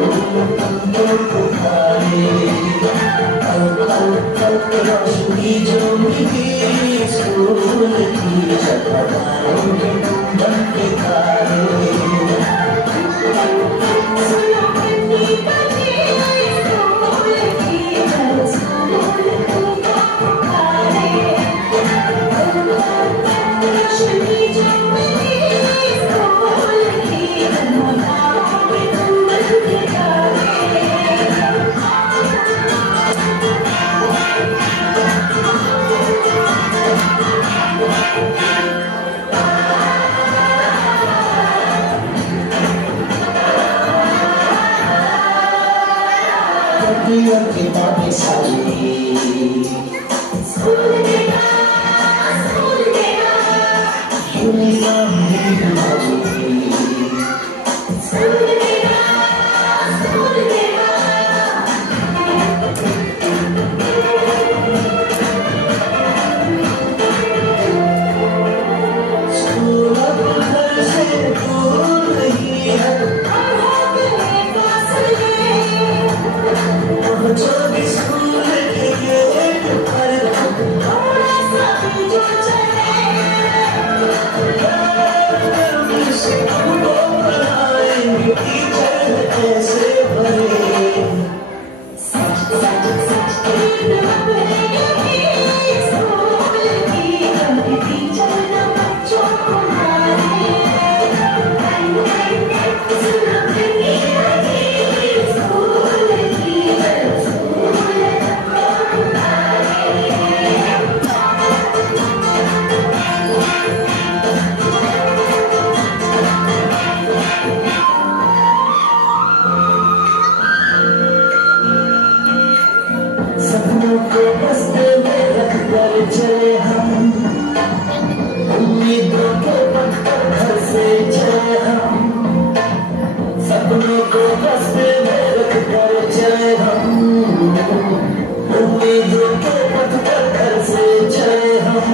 तुमको पुकारे रोशनी जो milli school की जब बताओगे तुम बन के तारे किताबें सारी यूनिफॉर्म नहीं हमारी स्कूल अब घर से दूर नहीं है जो भी स्कूल के गेट पर थोड़ा सा भी जो चले से हमको पढ़ाएंगे टीचर ऐसे भरे सच सच सच स्कूल की कभी टीचर न बच्चों को मारे सपनों को बस्ते में रख कर चले हम उम्मीदों के पत्थर घर से चले हम सपनों को बस्ते में रख कर चले हम उम्मीदों के पत्थर घर से चले हम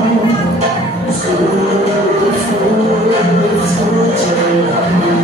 स्कूल चले हम स्कूल चले हम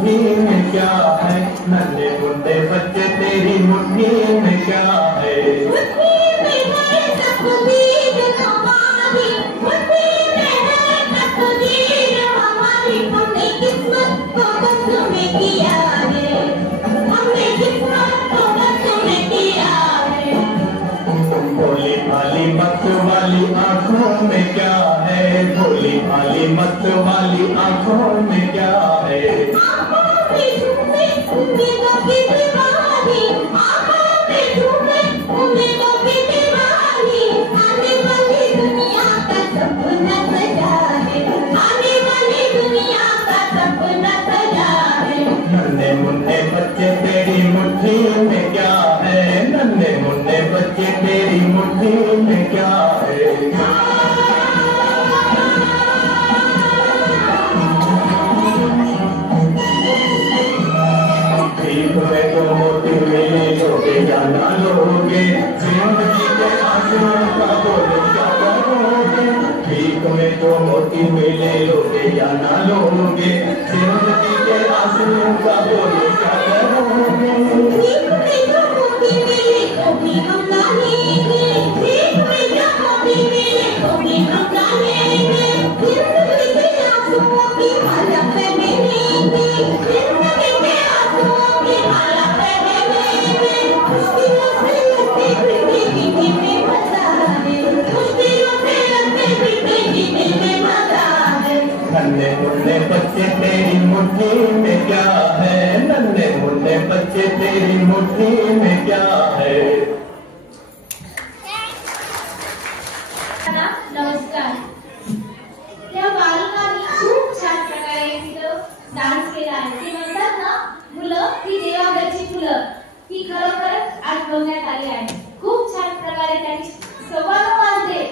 मुट्ठी में क्या है, नन्हे मुन्ने बच्चे तेरी मुट्ठी में क्या है। मुट्ठी में है तकदीर हमारी, मुट्ठी में है तकदीर हमारी, हमने किस्मत को बस में किया है, हमने किस्मत को बस में किया है। भोली भाली मत वाली आंखों में क्या है, भोली भाली मत वाली आंखों में क्या है। आंखों में झूमे उम्मीदों की दीवारी, आंखों में झूमे उम्मीदों की दीवारी, आने वाली दुनिया का सपना सजा है, आने वाली दुनिया का सपना सजा है। नन्हे मुन्ने बच्चे तेरी मुट्ठी में क्या है, नन्हे मुन्ने बच्चे तेरी मुट्ठी में क्या है। भीख में तो मोती मिले लोगे या ना लोगे, जिंदगी के आंसुओं का बोलो क्या करोगे। भीख में तो मोती मिले लोगे या ना लोगे, जिंदगी के आंसुओं का बोलो क्या करोगे। भीख में जो मोती मिले तो भी हम ला लेंगे, भीख में जो मोती मिले तो भी हम ला लेंगे, जिंदगी के आंसुओं की माला पहनेंगे, जिंदगी के आंसुओं की माला पहनेंगे। मुश्किलों से लड़ते फिरते जीने में मजा है, मुश्किलों से लड़ते फिरते जीने में मजा है। नन्हे मुन्ने बच्चे तेरी मुट्ठी में क्या है, नन्हे मुन्ने बच्चे तेरी मुट्ठी में क्या है। नमस्कार. या बालकांनी खूप छान प्रकारे तिथं डान्स केला आहे. ते म्हणतात ना, मुलं ही देवाघरची फुलं, ही खरोखरच आज बघण्यात आली आहे. खूप छान प्रकारे त्यांनी संवाद वाजले.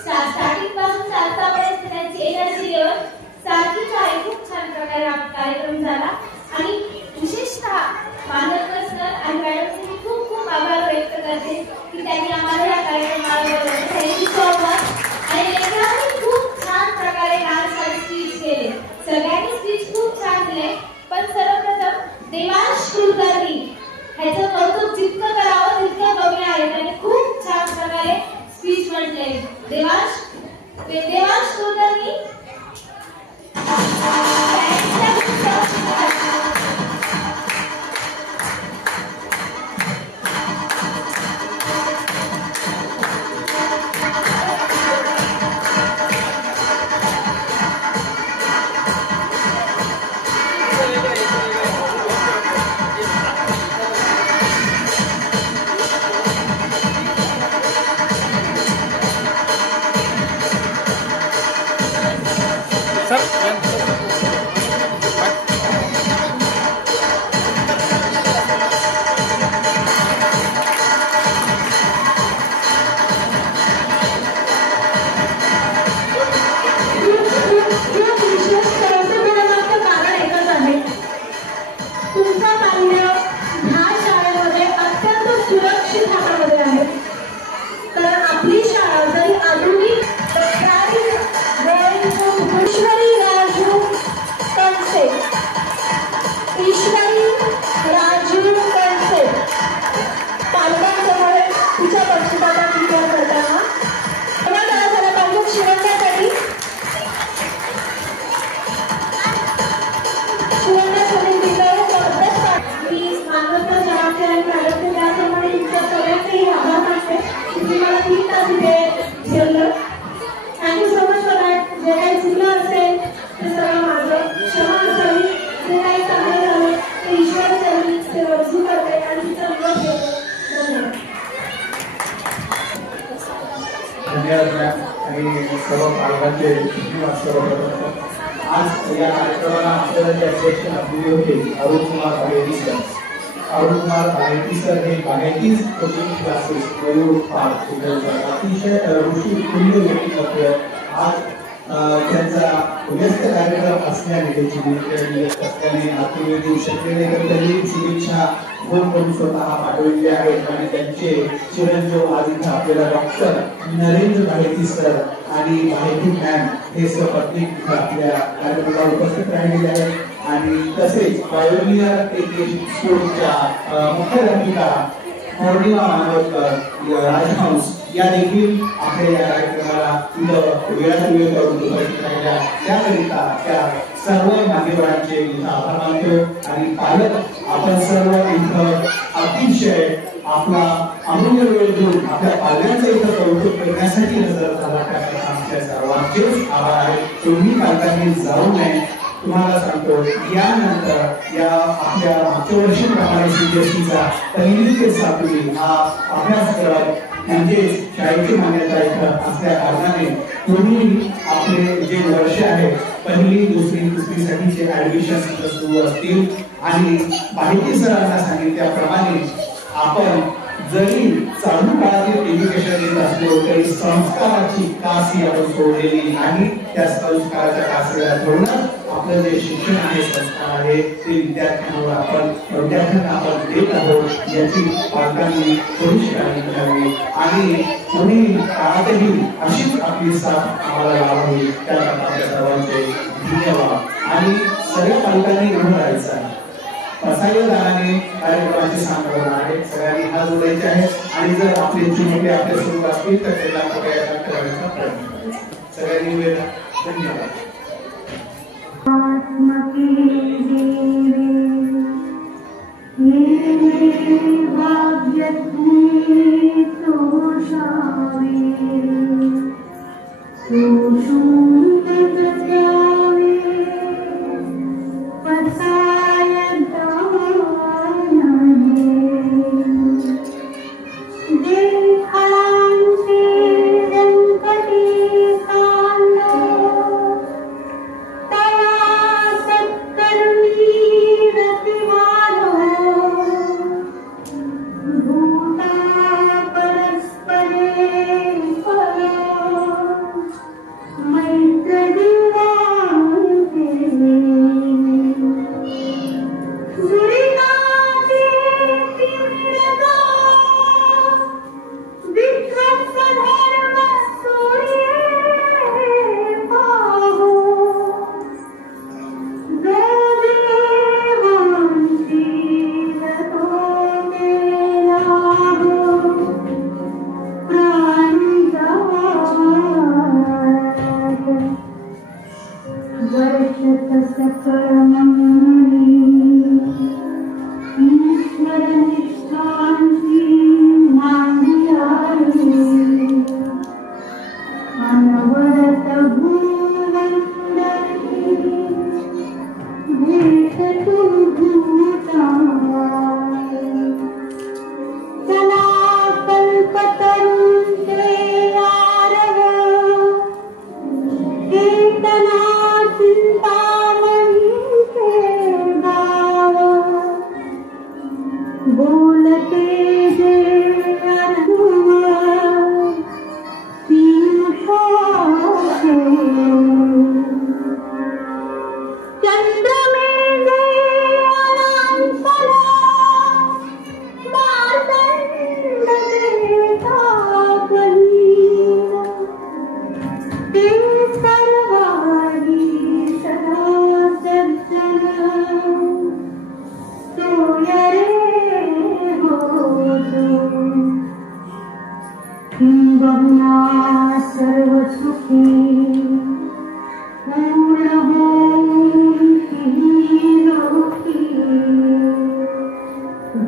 स्टार्टिंग पासून आतापर्यंत त्यांची एनर्जी लेवल सारखीच आहे. खूप छान प्रकारे हा कार्यक्रम झाला आणि विशेषतः मांडवकर सर आणि मॅडमचे मी खूप खूप आभार व्यक्त करते की त्यांनी आम्हाला या कार्यक्रमाला बोलवलं. Thank you so much. आणि लेकरांनी खूप छान प्रकारे डान्स आणि स्पीच केले. सगळ्यांनी स्पीच खूप छान दिले. पण सर्वप्रथम देवांश कुलकर्णी ह्याचं कौतुक जितकं करावं तितकं कमी आहे. त्यांनी खूप छान प्रकारे स्पीच म्हटले. देवांश कुलकर्णी सर्व पालकांचे आज या कार्यक्रमाला आपल्याला अध्यक्ष आपले होते अरुण कुमार बाहेती सर हे बाहेतीच कोचिंग क्लासेस मयूर पार्क अतिशय ऋषी तुल्य व्यक्तिमत्व. आज त्यांचा व्यस्त कार्यक्रम असल्याने त्यांची व्यस्त असल्याने आतून देऊ शकले नाही, तर त्यांनी शुभेच्छा फोन करून स्वतः पाठवलेले आहेत. आणि त्यांचे चिरंजीव आज इथं आपल्याला डॉक्टर नरेंद्र बाहेती सर आणि बाहेती मॅम हे सपत्नीक आपल्या कार्यक्रमाला उपस्थित राहिलेले आहेत. आणि तसेच पायोनियर एज्युकेशन स्कूलच्या मुख्याध्यापिका पौर्णिमा मानवकर राजहंस या देखील आपल्या या कार्यक्रमाला इथं वेळात वेळ करून उपस्थित राहिल्या, त्याकरिता त्या सर्व मान्यवरांचे इथं आभार मानतो. आणि पालक आपण सर्व इथं अतिशय आपला अमूल्य वेळ देऊन आपल्या पाल्यांचं इथं कौतुक करण्यासाठी हजर झाला, त्यासाठी आमच्या सर्वांचेच आभार आहे. तुम्ही पालकांनी जाऊ नये. तुम्हाला सांगतो, यानंतर या आपल्या मागच्या वर्षीप्रमाणे सीबीएसईचा पहिली ते 7वी हा अभ्यासक्रम म्हणजे शाळेची मान्यता इथं असल्या कारणाने तुम्ही आपले जे वर्ष आहे पहिली, दुसरी, तिसरीसाठीचे ऍडमिशन सुरू असतील. आणि माहिती सरांना सांगितल्याप्रमाणे आपण जरी चालू काळातील एज्युकेशन देत असलो तरी संस्काराची कास ही आपण सोडलेली नाही. त्या संस्काराच्या कासेला धरून आपलं जे शिक्षण आहे, संस्कार आहे, ते विद्यार्थ्यांना आपण देत आहोत याची पालकांनी थोडीशी काळजी घ्यावी. आणि पुढील काळातही अशीच आपली साथ आम्हाला लावावी, त्याकरता आपल्या सर्वांचे धन्यवाद. आणि सगळ्या पालकांनी घेऊन राहायचं आहे. पसायदाराने कार्यक्रमाची सांगता आहे, सगळ्यांनी हात जोडायचे आहे. आणि जर आपले चिमुकले आपल्या सोबत असतील तर त्याला करायचा प्रयत्न करायचा. सगळ्यांनी वेळ. धन्यवाद.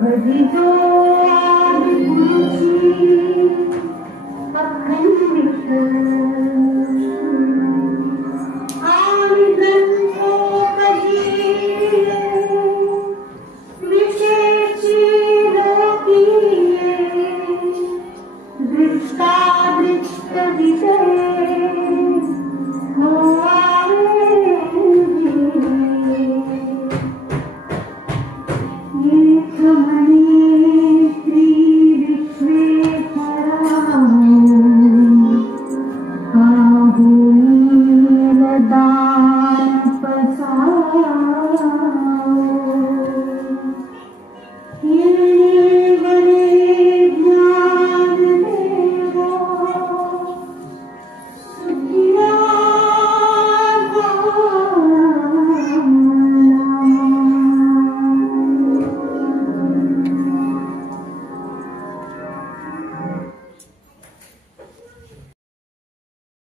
भजितो आदि गुरुची अखंड विठ्ठल.